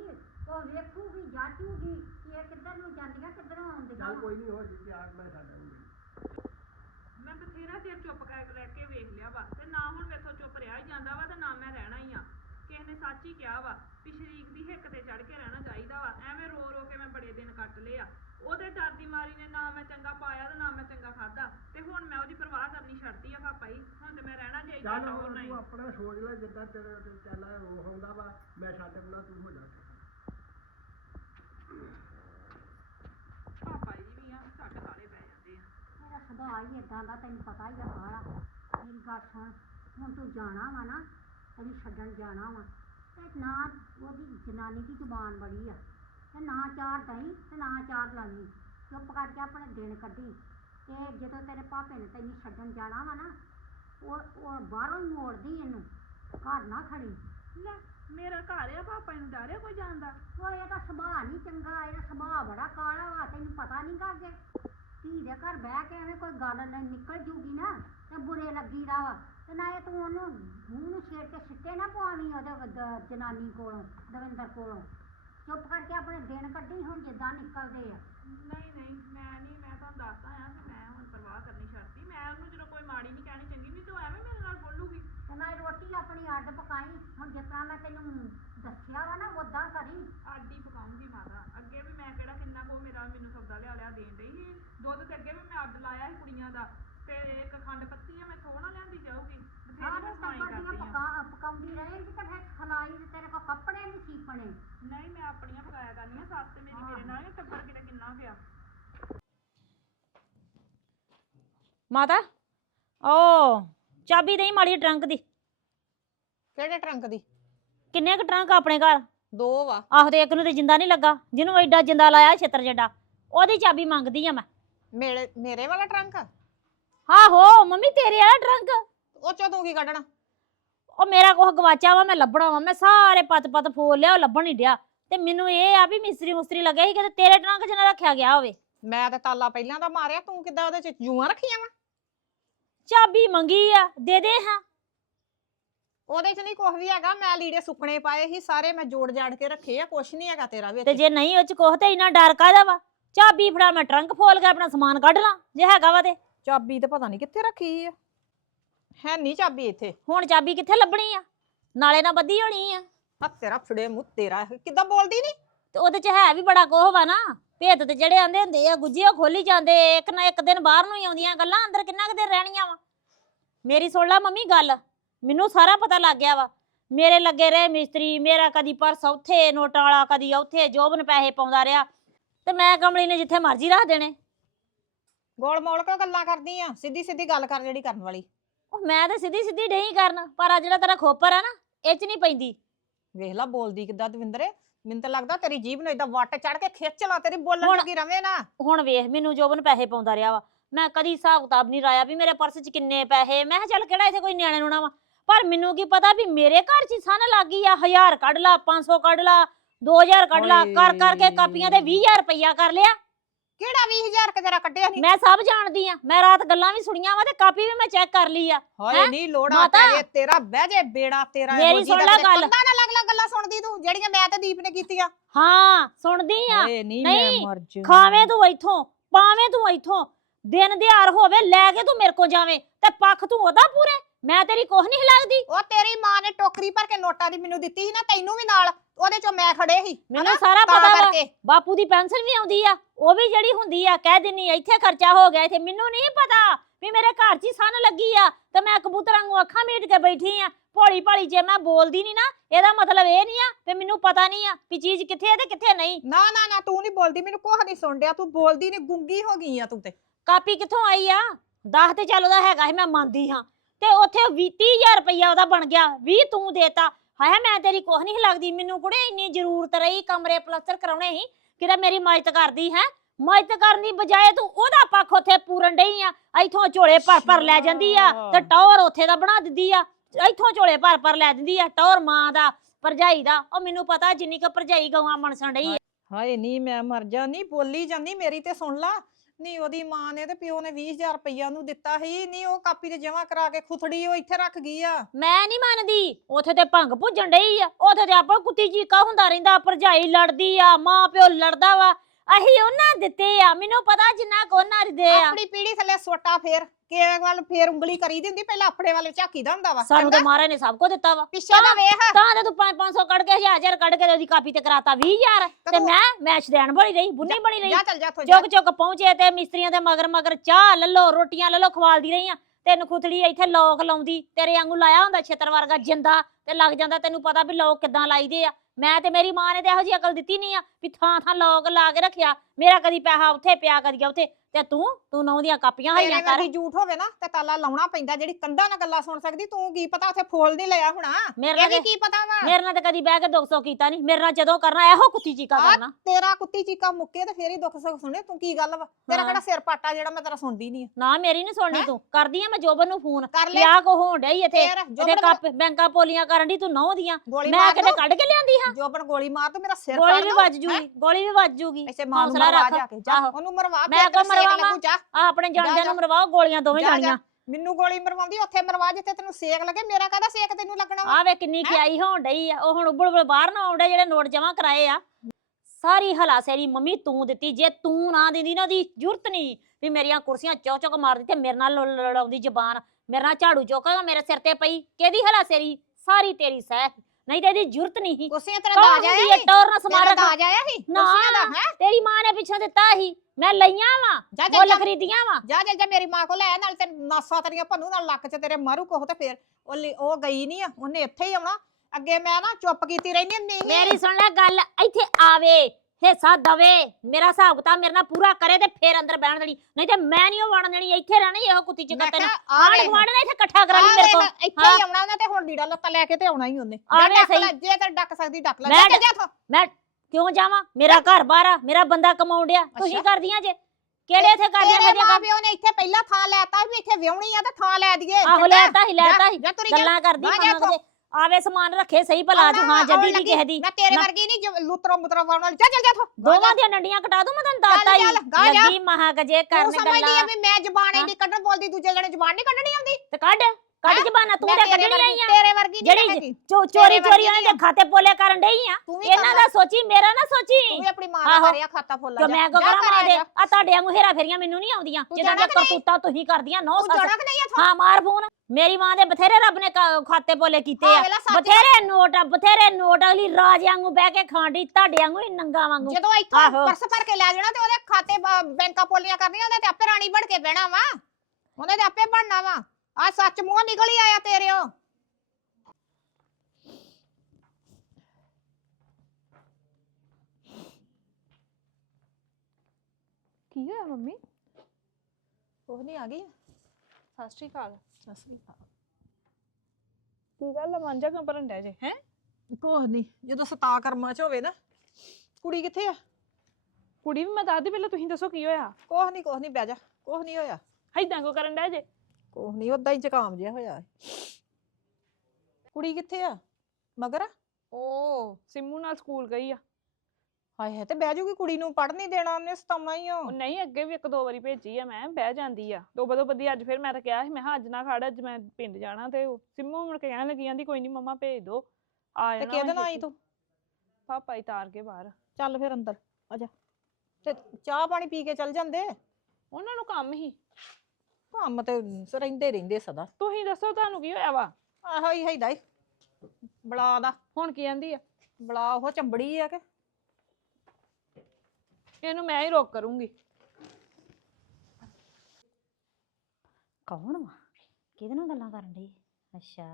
ਉਹ ਵੇਖੂਗੀ ਜਾਚੂਗੀ ਕਿ ਇਹ ਕਿੱਧਰ ਨੂੰ ਜਾਂਦੀਆਂ ਕਿੱਧਰੋਂ ਆਉਂਦੀਆਂ
ਚੱਲ
ਵਾਂ।
ਕੋਈ ਨਹੀਂ ਹੋ ਜੀ ਤਿਆਰ ਮੈਂ ਛੱਡ ਆਉਂਗੀ।
ਮੈਂ ਬਥੇਰਾ ਚਿਰ ਚੁੱਪ ਕਰਕੇ ਰਹਿ ਕੇ ਵੇਖ ਲਿਆ ਵਾ ਤੇ ਨਾ ਹੁਣ ਮੇਥੋਂ ਚੁੱਪ ਰਿਹਾ ਹੀ ਜਾਂਦਾ ਵਾ ਤੇ ਨਾ ਮੈਂ ਰਹਿਣਾ ਹੀ ਆ। ਕਿਸੇ ਨੇ ਸੱਚ ਹੀ ਕਿਹਾ ਵਾ ਵੀ ਸ਼ਰੀਕ ਦੀ ਹਿੱਕ ਤੇ ਚੜ ਕੇ ਰਹਿਣਾ ਚਾਹੀਦਾ ਵਾ। ਐਵੇਂ ਰੋ ਰੋ ਕੇ ਮੈਂ ਬੜੇ ਦਿਨ ਕੱਟ ਲਏ ਆ। ਉਹਦੇ ਡਰ ਦੀ ਮਾਰੀ ਨੇ ਨਾ ਮੈਂ ਚੰਗਾ ਪਾਇਆ ਤੇ ਨਾ ਮੈਂ ਚੰਗਾ ਖਾਦਾ ਤੇ ਹੁਣ ਮੈਂ ਉਹਦੀ ਪਰਵਾਹ ਕਰਨੀ ਛੱਡਤੀ ਆ ਪਾਪਾ ਜੀ। ਹੁਣ ਤੇ ਮੈਂ ਰਹਿਣਾ ਚਾਹੀਦਾ
ਚੱਲ
ਹੋਰ
ਹੁਣ
ਨਹੀਂ।
ਤੂੰ ਆਪਣਾ ਸੋਚ ਲੈ ਜਿੱਦਾਂ ਤੇਰੇ ਤੇ ਚੱਲ ਉਹ ਹੁੰਦਾ ਵਾ ਮੈਂ ਛੱਡ ਆਉਣਾ ਤੂੰ ਹੋ ਜਾ।
ਪਾਪਾ ਜੀ ਵੀ ਆ ਝੱਟ ਕਾਲੇ ਪੈ ਜਾਂਦੇ ਆ।
ਮੇਰਾ ਸੁਭਾਅ ਹੀ ਏਦਾਂ ਦਾ ਤੈਨੂੰ ਪਤਾ ਹੀ ਆ ਸਾਰਾ। ਮੇਰੀ ਗੱਲ ਸੁਣ, ਹੁਣ ਤੂੰ ਜਾਣਾ ਵਾ ਨਾ, ਤੈਨੂੰ ਛੱਡਣ ਜਾਣਾ ਵਾ ਤੇ ਨਾ ਉਹਦੀ ਜਨਾਨੀ ਦੀ ਜ਼ੁਬਾਨ ਬੜੀ ਆ ਤੇ ਨਾ ਚਾਰ ਦਹੀਂ ਤੇ ਨਾ ਚਾਰ ਲਾਈ। ਚੁੱਪ ਕਰਕੇ ਆਪਣੇ ਦਿਨ ਕੱਢੀ ਤੇ ਜਦੋਂ ਤੇਰੇ ਭਾਪੇ ਨੇ ਤੈਨੂੰ ਛੱਡਣ ਜਾਣਾ ਵਾ ਨਾ ਉਹ ਬਾਹਰੋਂ ਹੀ ਮੋੜਦੀ ਇਹਨੂੰ, ਘਰ ਨਾ ਖੜੀ।
ਲੈ ਮੇਰਾ ਘਰ ਆ ਪਾਪਾ ਨੂੰ ਡਰ ਆ ਕੋਈ ਜਾਂਦਾ।
ਉਹ ਇਹਦਾ ਸੁਭਾਅ ਨਹੀਂ ਚੰਗਾ, ਇਹਦਾ ਸੁਭਾਅ ਬੜਾ ਕਾਲਾ ਵਾ। ਤੈਨੂੰ ਪਤਾ ਨਹੀਂ ਗਾ ਕਿ ਧੀ ਦੇ ਘਰ ਬਹਿ ਕੇ ਐਵੇਂ ਕੋਈ ਗੱਲ ਨਿਕਲ ਜੂਗੀ ਨਾ ਤੇ ਬੁਰੇ ਲੱਗੀਦਾ ਵਾ। ਤੇ ਨਾਲੇ ਤੂੰ ਉਹਨੂੰ ਮੂੰਹ ਨੂੰ ਛੇੜ ਕੇ ਸਿੱਟੇ ਨਾ ਪਵਾਵੀਂ ਉਹਦੇ ਜਨਾਨੀ ਕੋਲੋਂ, ਦਵਿੰਦਰ ਕੋਲੋਂ। ਚੁੱਪ ਕਰਕੇ ਆਪਣੇ ਦਿਨ ਕੱਢੀ ਹੁਣ ਜਿੱਦਾਂ ਨਿਕਲਦੇ ਆ।
ਨਹੀਂ ਨਹੀਂ ਮੈਂ ਨਹੀਂ, ਮੈਂ ਤੁਹਾਨੂੰ ਦੱਸਦਾ ਆ ਕਿ ਮੈਂ ਹੁਣ ਪਰਵਾਹ ਕਰਨੀ ਛੱਡਤੀ। ਮੈਂ ਉਹਨੂੰ ਜਦੋਂ ਕੋਈ ਮਾੜੀ ਨਹੀਂ ਕਹਿਣੀ ਚੰਗੀ ਨਹੀਂ ਤੂੰ ਐਵੇਂ ਮੇਰੇ ਨਾਲ ਬੋਲੂਗੀ।
ਤੇ ਨਾਲੇ ਰੋਟੀ ਆਪਣੀ ਅੱਡ ਪਕਾਈ, ਹੁਣ ਜਿਸ ਤਰ੍ਹਾਂ ਮੈਂ ਤੈਨੂੰ ਦੱਸਿਆ ਵਾ ਨਾ ਉੱਦਾਂ ਕਰੀ।
ਅੱਡ ਹੀ ਪਕਾਉਂਗੀ ਮਾਤਾ। ਅੱਗੇ ਵੀ ਮੈਂ ਕਿਹੜਾ ਕਿੰਨਾ ਕੋ ਮੇਰਾ ਮੈਨੂੰ ਸੌਦਾ ਲਿਆ ਲਿਆ ਦੇਣ ਡਈ ਸੀ। ਦੁੱਧ ਤੇ ਅੱਗੇ ਵੀ ਮੈਂ ਅੱਡ ਲਾਇਆ ਸੀ ਕੁੜੀਆਂ ਦਾ ਤੇ ਇੱਕ ਖੰਡ ਪੱਤੀ ਆ ਮੈਂ ਥੋੜਾ ਲਿਆਂਦੀ ਜਾਊਗੀ। ਬਥੇਰੀ ਮੈਂ ਸਫਾਈ ਕਰਦੀ ਆ।
ਪਕਾਉਂਦੀ ਰਹੇਗੀ ਤੇ ਫਿਰ ਖਲਾਈ ਤੇ ਤੇਰੇ ਕੋਲ ਕੱਪੜੇ ਨਹੀਂ ਸੀਪਣੇ।
ਨਹੀਂ ਮੈਂ ਆਪਣੀਆਂ ਪਕਾਇਆ ਕਰਨੀਆਂ। ਸੱਸ ਤੇ ਮੇਰੀ ਮੇਰੇ ਨਾਲ ਹੀ ਟੱਬਰ ਕਿਤੇ ਕਿੰਨਾ ਗਿਆ।
ਮਾਤਾ ਓ ਚਾਬੀ ਦੇਈ ਮਾੜੀ ਟਰੰਕ ਦੀ।
ਕਿਹੜੇ ਟਰੰਕ ਦੀ?
ਕਿੰਨੇ ਕ ਟਰੰਕ ਆਪਣੇ ਘਰ?
2 ਵਾ।
ਆਹੋ ਤੇ ਇੱਕ ਨੂੰ ਤੇ ਜਿੰਦਾ ਨਹੀਂ ਲੱਗਾ, ਜਿਹਨੂੰ ਐਡਾ ਜਿੰਦਾ ਲਾਇਆ ਛੇਤਰ ਜੱਡਾ, ਉਹਦੀ ਚਾਬੀ ਮੰਗਦੀ ਆ ਮੈਂ।
ਮੇਰੇ ਵਾਲਾ ਟਰੰਕ?
ਆਹੋ ਮੰਮੀ ਤੇਰੇ ਵਾਲਾ ਟਰੰਕ।
ਉਹ ਚੋਂ ਤੂੰ ਕੀ ਕੱਢਣਾ?
ਉਹ ਮੇਰਾ ਕੁਛ ਗਵਾਚਾ ਵਾ, ਮੈਂ ਲੱਭਣਾ ਵਾ। ਮੈਂ ਸਾਰੇ ਪਤ ਫੋਲ ਲਿਆ, ਉਹ ਲੱਭਣ ਨਹੀਂ ਡਿਆ। ਤੇ ਮੈਨੂੰ ਇਹ ਆ ਵੀ ਮਿਸਤਰੀ ਲੱਗੇ ਸੀ ਕਿਤੇ ਤੇਰੇ ਟਰੰਕ 'ਚ ਨਾ ਰੱਖਿਆ ਗਿਆ ਹੋਵੇ।
ਮੈਂ ਤੇ ਤਾਲਾ ਪਹਿਲਾਂ ਦਾ ਮਾਰਿਆ, ਤੂੰ ਕਿੱਦਾਂ ਉਹਦੇ 'ਚ ਜੂਆਂ ਰੱਖੀਆਂ ਵਾ?
ਚਾਬੀ ਮੰਗੀ ਆ, ਦੇ ਦੇ ਹਾਂ।
ਉਹਦੇ 'ਚ ਨਹੀਂ ਕੁਛ ਵੀ ਹੈਗਾ। ਮੈਂ ਲੀੜੇ ਸੁੱਕਣੇ ਪਾਏ ਸੀ ਸਾਰੇ, ਮੈਂ ਜੋੜ ਜਾੜ ਕੇ ਰੱਖੇ ਆ। ਕੁਛ ਨਹੀਂ ਹੈਗਾ ਤੇਰਾ ਵਿੱਚ।
ਤੇ ਜੇ ਨਹੀਂ ਉਹ 'ਚ ਕੁਛ ਤੇ ਇੰਨਾ ਡਰ ਕਾਹਦਾ ਵਾ? ਚਾਬੀ ਫੜਾ, ਮੈਂ ਟਰੰਕ ਫੋਲ ਕੇ ਆਪਣਾ ਸਮਾਨ ਕੱਢ ਲਾਂ ਜੇ ਹੈਗਾ ਵਾ ਤੇ।
ਚਾਬੀ ਤੇ ਪਤਾ ਨਹੀਂ ਕਿੱਥੇ ਰੱਖੀ ਆ। ਹੈ ਨਹੀਂ ਚਾਬੀ ਇੱਥੇ।
ਹੁਣ ਚਾਬੀ ਕਿੱਥੇ ਲੱਭਣੀ ਆ? ਨਾਲੇ ਨਾ ਬੱਧੀ ਹੋਣੀ ਆ।
ਹੱਥ ਤੇਰਾ ਫੜੇ ਮੂੰਹ ਤੇਰਾ, ਕਿੱਦਾਂ ਬੋਲਦੀ ਨਹੀਂ?
ਤੇ ਉਹਦੇ 'ਚ ਹੈ ਵੀ ਬੜਾ ਕੋਹ ਵਾ ਨਾ। ਭੇਤ ਤੇ ਜਿਹੜੇ ਆਂਦੇ ਹੁੰਦੇ ਆ ਗੁੱਜੀ, ਉਹ ਖੋਲੀ ਜਾਂਦੇ। ਇੱਕ ਨਾ ਇੱਕ ਦਿਨ ਬਾਹਰ ਨੂੰ ਹੀ ਆਉਂਦੀਆਂ ਗੱਲਾਂ, ਅੰਦਰ ਕਿੰਨਾ ਕੁ ਦਿਨ ਰਹਿਣੀਆਂ ਵਾ। ਮੇਰੀ ਸੁਣ ਲੈ ਮੰਮੀ ਗੱਲ, ਮੈਨੂੰ ਸਾਰਾ ਪਤਾ ਲੱਗ ਗਿਆ ਵਾ। ਮੇਰੇ ਲੱਗੇ ਰਹੇ ਮਿਸਤਰੀ, ਮੇਰਾ ਕਦੀ ਪਰਸ ਉੱਥੇ ਨੋਟਾਂ ਵਾਲਾ, ਕਦੀ ਉੱਥੇ ਜੋਬਨ ਪੈਸੇ ਪਾਉਂਦਾ ਰਿਹਾ। ਤੇ ਮੈਂ ਕਮਲੀ ਨੇ ਜਿੱਥੇ ਮਰਜ਼ੀ ਰੱਖ ਦੇਣੇ।
ਗੋਲ ਮੋਲ ਕੇ ਗੱਲਾਂ ਕਰਦੀ ਆ, ਸਿੱਧੀ ਸਿੱਧੀ ਗੱਲ ਕਰ ਜਿਹੜੀ ਕਰਨ ਵਾਲੀ।
ਉਹ ਮੈਂ ਤੇ ਸਿੱਧੀ ਸਿੱਧੀ ਡਈ ਕਰਨ, ਪਰ ਆ ਜਿਹੜਾ ਤੇਰਾ ਖੋਪਰ ਆ ਨਾ, ਇਹ 'ਚ ਨਹੀਂ ਪੈਂਦੀ।
ਵੇਖ ਲਾ ਬੋਲਦੀ ਕਿੱਦਾਂ ਦਵਿੰਦਰੇ। ਮੈਨੂੰ ਤਾਂ ਲੱਗਦਾ ਤੇਰੀ ਜੀਭ ਨੂੰ ਏਦਾਂ ਵੱਟ ਚੜ ਕੇ ਖਿੱਚ ਲਾ, ਤੇਰੀ ਬੋਲਣ ਲੱਗੀ ਰਵੇ ਨਾ।
ਹੁਣ ਵੇਖ, ਮੈਨੂੰ ਜੋਬਨ ਪੈਸੇ ਪਾਉਂਦਾ ਰਿਹਾ ਵਾ। ਮੈਂ ਕਦੀ ਹਿਸਾਬ ਕਿਤਾਬ ਨਹੀਂ ਰਾਇਆ ਵੀ ਮੇਰੇ ਪਰਸ 'ਚ ਕਿੰਨੇ ਪੈਸੇ। ਮੈਂ ਕਿਹਾ ਚੱਲ ਕਿਹੜਾ ਇੱਥੇ ਕੋਈ ਨਿਆਣੇ ਨੂਣਾ ਵਾ। ਪਰ ਮੈਨੂੰ ਕੀ ਪਤਾ ਵੀ ਮੇਰੇ ਘਰ 'ਚ ਸਨ ਲੱਗ ਗਈ ਆ। 1000 ਕੱਢ ਲਾ, 500 ਕੱਢ ਲਾ, 2000 ਕੱਢ ਲਾ, ਕਰ ਕਰਕੇ ਕਾਪੀਆਂ ਤੇ 20000 ਰੁਪਈਆ ਕਰ ਲਿਆ।
ਕਿਹੜਾ 20000 ਕਿ ਤੇਰਾ ਕੱਢਿਆ ਨਹੀਂ?
ਮੈਂ ਸਭ ਜਾਣਦੀ ਆ। ਮੈਂ ਰਾਤ ਗੱਲਾਂ ਵੀ ਸੁਣੀਆਂ ਵਾ ਤੇ ਕਾਪੀ ਵੀ ਮੈਂ ਚੈੱਕ ਕਰ ਲਈ ਆ।
ਹਾਏ ਨਹੀਂ ਲੋੜਾ
ਮਾਤਾ,
ਤੇਰੇ, ਤੇਰਾ ਬਹਿ ਜੇ ਬੇੜਾ ਤੇਰਾ।
ਮੇਰੀ ਸੁਣ ਲੈ ਗੱਲ।
ਕੰਨਾਂ ਨਾਲ ਅਲੱਗ-ਅਲੱਗ ਗੱਲਾਂ ਸੁਣਦੀ ਤੂੰ, ਜਿਹੜੀਆਂ ਮੈਂ ਤੇ ਦੀਪ ਨੇ ਕੀਤੀਆਂ।
ਹਾਂ ਸੁਣਦੀ ਆ।
ਹਾਏ ਨਹੀਂ
ਨਹੀਂ,
ਮੈਂ ਮਰ ਜਾ।
ਖਾਵੇਂ ਤੂੰ ਇੱਥੋਂ, ਪਾਵੇਂ ਤੂੰ ਇੱਥੋਂ, ਦਿਨ ਦਿਹਾੜ ਹੋਵੇ ਲੈ ਕੇ ਤੂੰ ਮੇਰੇ ਕੋ ਜਾਵੇਂ ਤੇ ਪੱਖ ਤੂੰ ਉਹਦਾ ਪੂਰੇ। ਮੈਂ ਤੇਰੀ ਕੁਛ ਨਹੀਂ ਲੱਗਦੀ।
ਉਹ ਤੇਰੀ ਮਾਂ ਨੇ ਟੋਕਰੀ ਭਰ ਕੇ ਨੋਟਾਂ ਦੀ ਮੈਨੂੰ ਦਿੱਤੀ ਸੀ ਨਾ, ਤੈਨੂੰ ਵੀ ਨਾਲ। ਉਹਦੇ ਚੋਂ ਮੈਂ ਖੜੇ ਸੀ।
ਮੈਨੂੰ ਸਾਰਾ
ਤਾਂ
ਪਤਾ ਵਾ।
ਕਰਕੇ।
ਬਾਪੂ ਦੀ ਪੈਨਸ਼ਨ ਵੀ ਆਉਂਦੀ ਆ, ਉਹ ਵੀ ਜਿਹੜੀ ਹੁੰਦੀ ਆ ਕਹਿ ਦਿੰਨੀ ਇੱਥੇ ਖਰਚਾ ਹੋ ਗਿਆ ਇੱਥੇ। ਮੈਨੂੰ ਨਹੀਂ ਪਤਾ ਵੀ ਮੇਰੇ ਘਰ 'ਚ ਹੀ ਸਨ ਲੱਗੀ ਆ ਤੇ ਮੈਂ ਕਬੂਤਰਾਂ ਵਾਂਗੂ ਅੱਖਾਂ ਮੀਟ ਕੇ ਬੈਠੀ ਆ ਭੋਲੀ ਭਾਲੀ। ਜੇ ਮੈਂ ਬੋਲਦੀ ਨਹੀਂ ਨਾ, ਇਹਦਾ ਮਤਲਬ ਇਹ ਨਹੀਂ ਆ ਵੀ ਮੈਨੂੰ ਪਤਾ ਨਹੀਂ ਆ ਵੀ ਚੀਜ਼ ਕਿੱਥੇ ਆ ਤੇ ਕਿੱਥੇ ਨਹੀਂ।
ਨਾ ਨਾ ਨਾ, ਤੂੰ ਨਹੀਂ ਬੋਲਦੀ, ਮੈਨੂੰ ਕੁਛ ਨਹੀਂ ਸੁਣ ਡਿਆ। ਤੂੰ ਬੋਲਦੀ ਨਹੀਂ, ਗੁੰਗੀ ਹੋ ਗਈ ਆ ਤੂੰ ਤੇ।
ਕਾਪੀ ਕਿੱਥੋਂ ਆਈ ਆ? 10 ਤੇ ਚੱਲ ਉਹਦਾ ਹੈਗਾ ਸੀ, ਮੈਂ ਮੰਨਦੀ ਹਾਂ। ਤੇ ਉੱਥੇ 30,000 ਰੁਪਈਆ ਉਹਦਾ ਬਣ ਗਿਆ, 20 ਤੂੰ ਦੇਤਾ। ਹਾਏ ਮੈਂ ਤੇਰੀ ਕੁਛ ਨਹੀਂ ਲੱਗਦੀ। ਮੈਨੂੰ ਕੁੜੇ ਇੰਨੀ ਜ਼ਰੂਰਤ ਰਹੀ, ਕਮਰੇ ਪਲਸਤਰ ਕਰਾਉਣੇ ਸੀ, ਕਿਤੇ ਮੇਰੀ ਮਦਦ ਕਰਦੀ ਹੈ। ਮਦਦ ਕਰਨ ਦੀ ਬਜਾਏ ਤੂੰ ਉਹਦਾ ਪੱਖ ਉੱਥੇ ਪੂਰਨ ਡਈ ਆ। ਇੱਥੋਂ ਝੋਲੇ ਭਰ ਲੈ ਜਾਂਦੀ ਆ ਤੇ ਟੌਰ ਉੱਥੇ ਦਾ ਬਣਾ ਦਿੰਦੀ ਆ। ਇੱਥੋਂ ਝੋਲੇ ਭਰ ਲੈ ਦਿੰਦੀ ਆ ਟੌਰ ਮਾਂ ਦਾ, ਭਰਜਾਈ ਦਾ। ਉਹ ਮੈਨੂੰ ਪਤਾ ਜਿੰਨੀ ਕੁ ਭਰਜਾਈ ਗਵਾਂ ਮਨਸਣ ਡਈ।
ਹਾਏ ਨਹੀਂ ਮੈਂ ਮਰ ਜਾ। ਨਹੀਂ ਬੋਲੀ ਜਾਂਦੀ ਮੇਰੀ ਤੇ ਸੁਣ ਲਾ। ਨਹੀਂ ਉਹਦੀ ਮਾਂ ਨੇ ਤੇ ਪਿਓ ਨੇ 20000 ਰੁਪਈਆ ਨੂੰ ਦਿੱਤਾ ਸੀ ਨਹੀਂ ਉਹ ਕਾਪੀ ਤੇ ਜਮਾ ਕਰਾ ਕੇ ਖੁਥੜੀ ਉਹ ਇੱਥੇ ਰੱਖ ਗਈ ਆ।
ਮੈਂ ਨਹੀਂ ਮੰਨਦੀ ਉਥੇ ਤੇ ਭੰਗ ਭੁੱਜਣ ਡਈ ਆ ਉਥੇ ਤੇ ਆਪਾਂ ਕੁੱਤੀ ਚੀਕਾ ਹੁੰਦਾ ਰਹਿੰਦਾ ਭਰਜਾਈ ਲੜਦੀ ਆ ਮਾਂ ਪਿਓ ਲੜਦਾ ਵਾ ਅਹੀਂ ਉਹਨਾਂ ਦਿੱਤੇ ਆ ਮੈਨੂੰ ਪਤਾ ਜਿੰਨਾ ਕੋ ਉਹਨਾਂ ਦੇ ਆ
ਆਪਣੀ ਪੀੜੀ ਥੱਲੇ ਸੋਟਾ ਫੇਰ ਕਿਵੇਂ ਵੱਲ ਫੇਰ ਉਂਗਲੀ ਕਰੀ ਦੀ ਹੁੰਦੀ ਪਹਿਲਾਂ ਆਪਣੇ ਵੱਲ ਝਾਕੀਦਾ ਹੁੰਦਾ ਵਾ
ਸਾਨੂੰ ਤੇ ਮਹਾਰਾਜ ਨੇ ਸਭ ਕੁਝ ਦਿੱਤਾ ਵਾ
ਪਿੱਛੇ ਦਾ ਵੇਖ
ਤਾਂ ਤੇ ਤੂੰ 500 ਕੱਢ ਕੇ 1000 ਕੱਢ ਕੇ ਉਹਦੀ ਕਾਪੀ ਤੇ ਕਰਾਤਾ 20000 ਤੇ ਮੈਂ ਸ਼ਦੈਣ ਬਣੀ ਰਹੀ ਬੁੰਨੀ ਬਣੀ ਰਹੀ
ਜਾ ਚੱਲ ਜਾ ਇੱਥੋਂ
ਚੁੱਕ ਚੁੱਕ ਪਹੁੰਚੇ ਤੇ ਮਿਸਤਰੀਆਂ ਦੇ ਮਗਰ ਮਗਰ ਚਾਹ ਲੱਲੋ ਰੋਟੀਆਂ ਲੱਲੋ ਖਵਾਲਦੀ ਰਹੀ ਆ ਤੈਨੂੰ ਖੁਥੜੀ ਇੱਥੇ ਲੋਕ ਲਾਉਂਦੀ ਤੇਰੇ ਵਾਂਗੂ ਲਾਇਆ ਹੁੰਦਾ ਛੇਤਰ ਵਰਗਾ ਜਿੰਦਾ ਤੇ ਲੱਗ ਜਾਂਦਾ ਤੈਨੂੰ ਪਤਾ ਵੀ ਲੋਕ ਕਿੱਦਾਂ ਲਾਈਦੇ ਆ ਮੈਂ ਤੇ ਮੇਰੀ ਮਾਂ ਨੇ ਤੇ ਇਹੋ ਜਿਹੀ ਅਕਲ ਦਿੱਤੀ ਨਹੀਂ ਆ ਵੀ ਥਾਂ ਥਾਂ ਲੋਕ ਲਾ ਕੇ ਰੱਖਿਆ ਮੇਰਾ ਕਦੀ ਪੈਸਾ ਉੱਥੇ ਪਿਆ ਕਦੀ ਉੱਥੇ ਤੇ ਤੂੰ ਨੌ ਦੀਆਂ ਕਾਪੀਆਂ
ਤੇਰੇ
ਹਾਈਆਂ ਕਰ
ਵਰਗੀ ਝੂਠ ਹੋਵੇ ਨਾ ਤੇ ਤਾਲਾ ਲਾਉਣਾ ਪੈਂਦਾ ਜਿਹੜੀ ਕੰਧਾਂ ਨਾਲ ਗੱਲਾਂ ਸੁਣ ਸਕਦੀ ਤੂੰ ਕੀ ਪਤਾ ਉੱਥੇ ਫੋਲ ਨਹੀਂ ਲਿਆ ਹੋਣਾ
ਮੇਰੇ
ਇਹ ਵੀ
ਨਾਲ
ਕੀ ਪਤਾ ਵਾ
ਮੇਰੇ ਨਾਲ ਤੇ ਕਦੀ ਬਹਿ ਕੇ 200 ਕੀਤਾ ਨਹੀਂ ਮੇਰੇ ਨਾਲ ਜਦੋਂ ਕਰਨਾ ਇਹੋ ਕੁੱਤੀ ਚੀਕਾ
ਆ
ਕਰਨਾ
ਤੇਰਾ ਕੁੱਤੀ ਚੀਕਾ ਮੁੱਕੇ ਤੇ ਫੇਰ ਹੀ ਦੁੱਖ ਸੁੱਖ ਸੁਣੇ ਤੂੰ ਕੀ ਗੱਲ ਵਾ ਤੇਰਾ
ਹਾਂ।
ਕਿਹੜਾ ਸਿਰ ਪਾਟਾ ਜਿਹੜਾ ਮੈਂ ਤੇਰਾ ਸੁਣਦੀ ਨਹੀਂ
ਨਾ ਮੇਰੀ ਨਹੀਂ ਸੁਣਨੀ
ਹੈਂ?
ਤੂੰ ਕਰਦੀ ਆ ਮੈਂ ਜੋਬਨ ਨੂੰ ਫੋਨ
ਕਰ ਲੈ
ਕਿਆ ਕੋ ਹੋਣ ਡਿਆ ਈ ਇੱਥੇ
ਫੇਰ
ਇਹਦੇ
ਜੋਬਨ
ਕੱਪ ਬੈਂਕਾਂ ਪੋਲੀਆਂ ਕਰਨ ਦੀ ਤੂੰ ਨੌ ਦੀਆਂ
ਗੋਲੀ
ਮੈਂ
ਮਾਰ
ਕਿਤੇ
ਦੂੰ
ਕੱਢ ਕੇ ਲਿਆਂਦੀ ਹਾਂ
ਜੋਬਨ ਗੋਲੀ ਮਾਰ ਤੂੰ ਮੇਰਾ ਸਿਰ
ਗੋਲੀ
ਪਾੜ
ਵੀ
ਦੂੰ
ਵੱਜ ਜੂਗੀ ਗੋਲੀ ਵੀ ਵੱਜ ਜੂਗੀ
ਐਸੇ ਮਾਂ ਨੂੰ
ਹੌਸਲਾ
ਮਰਵਾ
ਰੱਖ।
ਜਾ ਕੇ ਜਾ
ਆਹੋ।
ਉਹਨੂੰ ਮਰਵਾ
ਮੈਂ
ਫੇਰ ਤੇਰਾ
ਕਿਉਂ
ਸੇਕ
ਮਰਵਾਵਾਂ?
ਲੱਗੂ ਜਾ
ਆ ਆਪਣੇ ਜਾਣਦਿਆਂ
ਜਾ।
ਨੂੰ ਮਰਵਾਓ ਗੋਲੀਆਂ ਦੋਵੇਂ
ਜਾ, ਜਾ।
ਜਾਣੀਆਂ
ਮੈਨੂੰ ਗੋਲੀ ਮਰਵਾਉਂਦੀ ਉੱਥੇ ਮਰਵਾ ਜਿੱਥੇ ਤੈਨੂੰ ਸੇਕ ਲੱਗੇ ਮੇਰਾ ਕਾਹਦਾ ਸੇਕ ਤੈਨੂੰ ਲੱਗਣਾ ਵਾ
ਆ ਵੇ ਕਿੰਨੀ ਖਿਆਈ ਹੋਣ ਡਈ ਆ ਉਹ ਹੁਣ ਉਬਲ ਉਬਲ ਬਾਹਰ ਨਾ ਆਉਂਦੇ ਜਿਹੜੇ ਨੋਟ ਜਮਾ ਕਰਾਏ ਆ ਸਾਰੀ ਹਲਾਸੇਰੀ ਮੰਮੀ ਤੂੰ ਦਿੱਤੀ ਜੇ ਤੂੰ ਨਾ ਦਿੰਦੀ ਨਾ ਉਹਦੀ ਜ਼ਰੂਰਤ ਨਹੀਂ ਵੀ ਮੇਰੀਆਂ ਕੁਰਸੀਆਂ ਚੌਕ ਚੌਕ ਮਾਰਦੀ ਤੇ ਮੇਰੇ ਨਾਲ ਲੜਾਉਂਦੀ ਜ਼ਬਾਨ ਮੇਰੇ ਨਾਲ ਝਾੜੂ ਚੌਕਾ ਮੇਰੇ ਸਿਰ ਤੇ ਪਈ ਕਿਹਦੀ ਹਲਾਸੇਰੀ ਸਾਰੀ ਤੇਰੀ ਸਹਿ ਨਹੀਂ ਤੇ ਇਹਦੀ ਜ਼ਰੂਰਤ ਨਹੀਂ ਸੀ
ਕੁਰਸੀਆਂ ਤੇਰਾ
ਕੌਣ
ਦਾਜ
ਹੁੰਦੀ
ਆਇਆ
ਏ ਟੌਰ ਨਾ
ਤੇਰਾ
ਸਮਾਰਕ
ਦਾਜ ਆਇਆ ਸੀ
ਨਾ।
ਕੁਰਸੀਆਂ ਦਾ ਹੈ
ਤੇਰੀ ਮਾਂ ਨੇ ਪਿੱਛੋਂ ਦਿੱਤਾ ਸੀ ਮੈਂ ਲਈਆਂ ਵਾ
ਜਾ ਜਾ
ਮੁੱਲ
ਜਾ
ਖਰੀਦੀਆਂ ਵਾ
ਜਾ ਜਾ ਮੇਰੀ ਮਾਂ ਕੋਲ ਲੈ ਨਾਲ ਤੇ ਨਾਸਾਂ ਤੇਰੀਆਂ ਭੰਨੂ ਨਾਲ ਲੱਕ 'ਚ ਤੇਰੇ ਮਾਰੂ ਕੋਹ ਤੇ ਫੇਰ ਉਹ ਗਈ ਨਹੀਂ ਆ ਉਹਨੇ ਇੱਥੇ ਹੀ ਆਉਣਾ ਅੱਗੇ ਮੈਂ ਨਾ ਚੁੱਪ ਕੀਤੀ ਰਹਿੰਦੀ ਹੁੰਦੀ ਸੀ
ਮੇਰੀ ਸੁਣ ਲੈ ਗੱਲ ਇੱਥੇ ਆਵੇ ਹਿੱਸਾ ਦਵੇ ਮੇਰਾ ਹਿਸਾਬ ਕਿਤਾਬ ਮੇਰੇ ਨਾਲ ਪੂਰਾ ਕਰੇ ਤੇ ਫੇਰ ਅੰਦਰ ਬਹਿਣ ਦੇਣੀ ਨਹੀਂ ਤੇ ਮੈਂ ਨਹੀਂ ਉਹ ਵੜਨ ਦੇਣੀ ਇੱਥੇ ਰਹਿਣਾ ਇਹੋ ਕੁੱਤੀ ਚਿੱਕਾ
ਮੈਂ
ਤੈਨੂੰ
ਕਿਹਾ ਆ
ਆਣ
ਵੇਖ,
ਗਵਾਂਡ ਨੇ ਇੱਥੇ ਇਕੱਠਾ ਕਰਾ ਲਈ
ਆ
ਮੇਰੇ ਕੋਲ
ਵੇਖ, ਇੱਥੇ ਹੀ ਆਉਣਾ ਉਹਨੇ ਤੇ ਹੁਣ ਲੀੜਾ ਲੱਤਾ ਲੈ ਕੇ ਤੇ ਆਉਣਾ ਹੀ ਉਹਨੇ
ਆ
ਜਾ
ਵੇ
ਡੱਕ
ਸਹੀ।
ਲੈ, ਜੇ ਤੇ ਡੱਕ ਸਕਦੀ ਡੱਕ ਲੈ
ਮੈਂ
ਜਾ ਜਾ ਇੱਥੋਂ।
ਮੈਂ ਕਿਉਂ ਜਾਵਾਂ ਮੇਰਾ ਘਰ ਬਾਹਰ ਆ ਮੇਰਾ ਬੰਦਾ ਕਮਾਉਣ ਡਿਆ ਤੁਸੀਂ
ਅੱਛਾ।
ਕਰਦੀਆਂ ਜੇ ਕਿਹੜੇ ਇੱਥੇ ਕਰਦੀਆਂ
ਤੇਰੇ
ਫਿਰਦੀਆਂ
ਮਾਂ ਪਿਓ ਨੇ ਇੱਥੇ ਪਹਿਲਾਂ ਥਾਂ ਲੈਤਾ ਵੀ ਇੱਥੇ ਵਿਆਹਣੀ ਆ ਤੇ ਥਾਂ ਲੈ ਦਈਏ
ਆਹੋ ਲੈਤਾ ਹੀ
ਜਾ ਤੁਰੀ ਜਾ
ਗੱਲਾਂ ਕਰਦੀ
ਜਾ
ਖਾਣਾ
ਇੱਥੋਂ।
ਆਵੇ ਸਮਾਨ ਰੱਖੇ ਸਹੀ ਭਲਾ ਅੱਜ ਹਾਂ ਜੱਦੀ ਦੀ ਕਿਸੇ ਦੀ
ਮੈਂ ਤੇਰੇ
ਨਾ।
ਵਰਗੀ ਨਹੀਂ ਲੁੱਤਰੋਂ ਮੁੱਤਰੋਂ ਪਾਉਣ ਵਾਲੀ ਚੱਲ ਇੱਥੋਂ
ਦੋਵਾਂ ਦੀਆਂ ਡੰਡੀਆਂ ਕਟਾ ਦੂੰ ਮੈਂ ਤੈਨੂੰ ਦੱਸਤਾ
ਚੱਲ, ਗਾਂਹ
ਹੀ
ਜਾ।
ਲੱਗੀ ਮਹਾ ਗਜੇ
ਤੂੰ
ਕਰਨ
ਸਮਝਦੀ
ਗੱਲਾਂ
ਆ ਵੀ ਮੈਂ ਜ਼ਬਾਨ ਇੰਨੀ ਕੱਢਣ ਬੋਲਦੀ ਦੂਜੇ ਜਣੇ ਜ਼ਬਾਨ ਨਹੀਂ ਕੱਢਣੀ ਆਉਂਦੀ
ਤੇ ਕੱਢ ਜ਼ਬਾਨਾਂ ਤੂੰ
ਮੈਂ
ਤੇ
ਤੇਰੇ
ਕੱਢਣੀ
ਵਰਗੀ-
ਆਈ ਆ
ਤੇਰੇ ਵਰਗੀ ਨਹੀਂ
ਜਿਹੜੀ
ਹੈਗੀ
ਚੋਰੀ
ਤੇਰੇ
ਚੋਰੀ
ਵਰਗੀ
ਉਹਨਾਂ
ਨਹੀਂ
ਦੇ ਖਾਤੇ ਪੋਲੇ ਕਰਨ ਡਈ ਆ
ਤੂੰ ਵੀ
ਇਹਨਾਂ ਦਾ ਸੋਚੀ ਮੇਰਾ ਨਾ ਸੋਚੀ
ਤੂੰ ਵੀ ਆਪਣੀ ਮਾਂ ਦਾ
ਆਹੋ।
ਕਰਿਆ ਖਾਤਾ ਫੁੱਲ
ਕਿ ਮੈਂ ਕੋ ਕਰਾਂ ਮਾਂ ਦੇ ਆ ਤੁਹਾਡੇ ਵਾਂਗੂ ਹੇਰਾ ਫੇਰੀਆਂ ਮੈਨੂੰ ਨਹੀਂ ਆਉਂਦੀਆਂ
ਤੂੰ
ਜਿੱਦਾਂ
ਜਾਣਾ
ਦੇ
ਕਿ ਨਹੀਂ?
ਕਰਤੂਤਾਂ ਤੁਸੀਂ ਕਰਦੀਆਂ ਨੋ
ਤੂੰ ਜਾਣਾ ਕਿ ਨਹੀਂ ਇੱਥੋਂ
ਹਾਂ ਮਾਰ ਫੋਨ ਮੇਰੀ ਮਾਂ ਦੇ ਬਥੇਰੇ ਰੱਬ ਨੇ ਖਾਤੇ ਪੋਲੇ ਕੀਤੇ ਆ
ਵੇਲਾ ਸੱਚ
ਬਥੇਰੇ ਨੋਟ ਅਗਲੀ ਰਾਜ ਵਾਂਗੂ ਬਹਿ ਕੇ ਖਾਂਡੀ ਤੁਹਾਡੇ ਵਾਂਗੂ ਹੀ ਨੰਗਾ ਵਾਂਗੂ
ਜਦੋਂ ਇੱਥੋਂ
ਆਹੋ।
ਪਰਸ ਭਰ ਕੇ ਲੈ ਜਾਣਾ ਤੇ ਉਹਦੇ ਖਾਤੇ ਬੈਂਕਾਂ ਪੋਲੀਆਂ ਕਰਨੀਆਂ ਉਹਦੇ ਤੇ ਆਪੇ ਰਾਣੀ ਬਣ ਕੇ ਬਹਿਣਾ ਵਾ ਉਹਨੇ ਤੇ ਆਪੇ ਬਣਨਾ ਵਾ ਆ ਸੱਚ ਮੂੰਹ ਨਿਕਲ ਹੀ ਆਇਆ ਤੇਰਿਓ
ਕੀ ਹੋਇਆ ਮੰਮੀ
ਉਹ ਨਹੀਂ ਆ ਗਈ
ਸਤਿ ਸ਼੍ਰੀ ਅਕਾਲ
ਸਸਰੀ
ਕੀ ਗੱਲ ਮਾਂਜਾ ਕਿਉਂ ਭਰਨ ਡਿਆ ਜੇ ਹੈ
ਕੋਹ ਨਹੀਂ ਜਦੋਂ ਸਤਾ ਕਰਮਾਂ ਚ ਹੋਵੇ ਨਾ ਕੁੜੀ ਕਿੱਥੇ ਆ
ਕੁੜੀ ਵੀ ਮੈਂ ਦੱਸਦੀ ਪਹਿਲਾਂ ਤੁਸੀਂ ਦੱਸੋ ਕੀ ਹੋਇਆ
ਕੋਹ ਨਹੀਂ ਬਹਿ ਜਾ ਕੋਹ ਨਹੀਂ ਹੋਇਆ
ਏਦਾਂ ਕਿਉਂ ਕਰਨ ਡਿਆ ਜੇ
ਕੋਹ ਨਹੀਂ ਉਦਾਂ ਹੀ ਜ਼ੁਕਾਮ ਜਿਹਾ ਹੋਇਆ ਕੁੜੀ ਕਿੱਥੇ ਆ ਮਗਰ
ਓ ਸਿੰਮੂ ਨਾਲ ਸਕੂਲ ਗਈ ਆ
ਹਾਏ ਹੈ ਤੇ ਬਹਿ ਜੂਗੀ ਕੁੜੀ ਨੂੰ ਪੜ੍ਹ ਨਹੀਂ ਦੇਣਾ ਉਹਨੇ ਸਤਾਉਣਾ ਹੀ
ਉਹ ਨਹੀਂ ਅੱਗੇ ਵੀ ਇੱਕ ਦੋ ਵਾਰੀ ਭੇਜੀ ਆ ਮੈਂ ਬਹਿ ਜਾਂਦੀ ਆ ਦੋ ਬਦੋ ਬਦੀ ਅੱਜ ਫਿਰ ਮੈਂ ਤਾਂ ਕਿਹਾ ਸੀ ਮੈਂ ਕਿਹਾ ਅੱਜ ਨਾ ਖੜ ਅੱਜ ਮੈਂ ਪਿੰਡ ਜਾਣਾ ਤੇ ਉਹ ਸਿੰਮੂ ਮੁੜ ਕੇ ਕਹਿਣ ਲੱਗੀ ਜਾਂਦੀ ਕੋਈ ਨਹੀਂ ਮੰਮਾ ਭੇਜ ਦੋ ਆ
ਤੇ
ਜਾਣਾ
ਕਿਹਦੇ
ਵਾ
ਨਾਲ ਆਈ
ਛੇਤੀ।
ਤੂੰ
ਪਾਪਾ ਹੀ ਤਾਰ ਕੇ ਬਾਹਰ
ਚੱਲ ਫਿਰ ਅੰਦਰ ਆ ਜਾ ਤੇ ਚਾਹ ਪਾਣੀ ਪੀ ਕੇ ਚੱਲ ਜਾਂਦੇ
ਉਹਨਾਂ ਨੂੰ ਕੰਮ ਹੀ
ਕੰਮ ਤੇ ਰਹਿੰਦੇ ਸਦਾ
ਤੁਸੀਂ ਦੱਸੋ ਤੁਹਾਨੂੰ ਕੀ ਹੋਇਆ ਵਾ
ਆਹੋ ਹੀ ਹੈਦਾ ਹੀ ਬਲਾ ਦਾ
ਹੁਣ ਕੀ ਕਹਿੰਦੀ ਆ
ਬਲਾ ਉਹ ਚੰਬੜੀ ਆ ਕਿ
ਇਹਨੂੰ ਮੈਂ ਹੀ ਰੋਕ ਕਰੂੰਗੀ
ਕੌਣ ਵਾ ਕਿਹਦੇ ਨਾਲ ਗੱਲਾਂ ਕਰਨ ਡਈ ਅੱਛਾ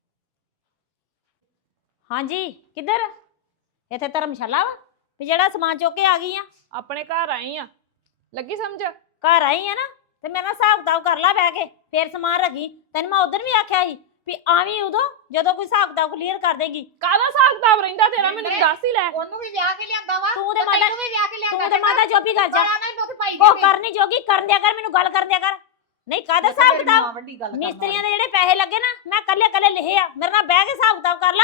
ਹਾਂਜੀ ਕਿੱਧਰ ਇੱਥੇ ਧਰਮਸ਼ਾਲਾ ਵਾ ਵੀ ਜਿਹੜਾ ਸਮਾਨ ਚੁੱਕ ਕੇ ਆ ਗਈ ਆ
ਆਪਣੇ ਘਰ ਆਈ ਆ ਲੱਗੀ ਸਮਝ
ਘਰ ਆਈ ਆ ਨਾ ਤੇ ਮੇਰੇ ਨਾਲ ਹਿਸਾਬ ਕਿਤਾਬ ਕਰ ਲਾ ਬਹਿ ਕੇ ਫੇਰ ਸਮਾਨ ਰੱਖੀ ਤੈਨੂੰ ਮੈਂ ਉਦੋਂ ਵੀ ਆਖਿਆ ਸੀ ਵੀ ਆਵੀਂ ਉਦੋਂ ਜਦੋਂ ਕੋਈ ਹਿਸਾਬ ਕਿਤਾਬ ਕਲੀਅਰ ਕਰ ਦੇਗੀ
ਕਾਹਦਾ ਹਿਸਾਬ ਕਿਤਾਬ ਰਹਿੰਦਾ ਤੇਰਾ ਮੈਨੂੰ ਦੱਸ ਹੀ ਲੈ
ਉਹਨੂੰ ਵੀ ਵਿਆਹ ਕੇ ਲਿਆਂਦਾ ਵਾ
ਤੂੰ ਤੇ ਮਾਤਾ
ਵੀ ਵਿਆਹ ਕੇ
ਤੂੰ ਤੇ ਮਾਤਾ ਚੁੱਪ ਹੀ ਕਰ ਜਾ
ਗਾਲਾਂ ਨਹੀਂ ਪੁੱਤ ਪਾਈ
ਉਹ ਕਰਨੀ ਜੋਗੀ ਕਰਨ ਦਿਆ ਕਰ ਮੈਨੂੰ ਗੱਲ ਕਰਨ ਦਿਆ ਕਰ ਨਹੀਂ ਕਾਹਦਾ ਹਿਸਾਬ ਕਿਤਾਬ
ਵੱਡੀ ਗੱਲ
ਮਿਸਤਰੀਆਂ ਦੇ ਜਿਹੜੇ ਪੈਸੇ ਲੱਗੇ ਨਾ ਮੈਂ ਕੱਲੇ ਲਿਖੇ ਆ ਮੇਰੇ ਨਾਲ ਬਹਿ ਕੇ ਹਿਸਾਬ ਕਿਤਾਬ ਕਰ ਲਾ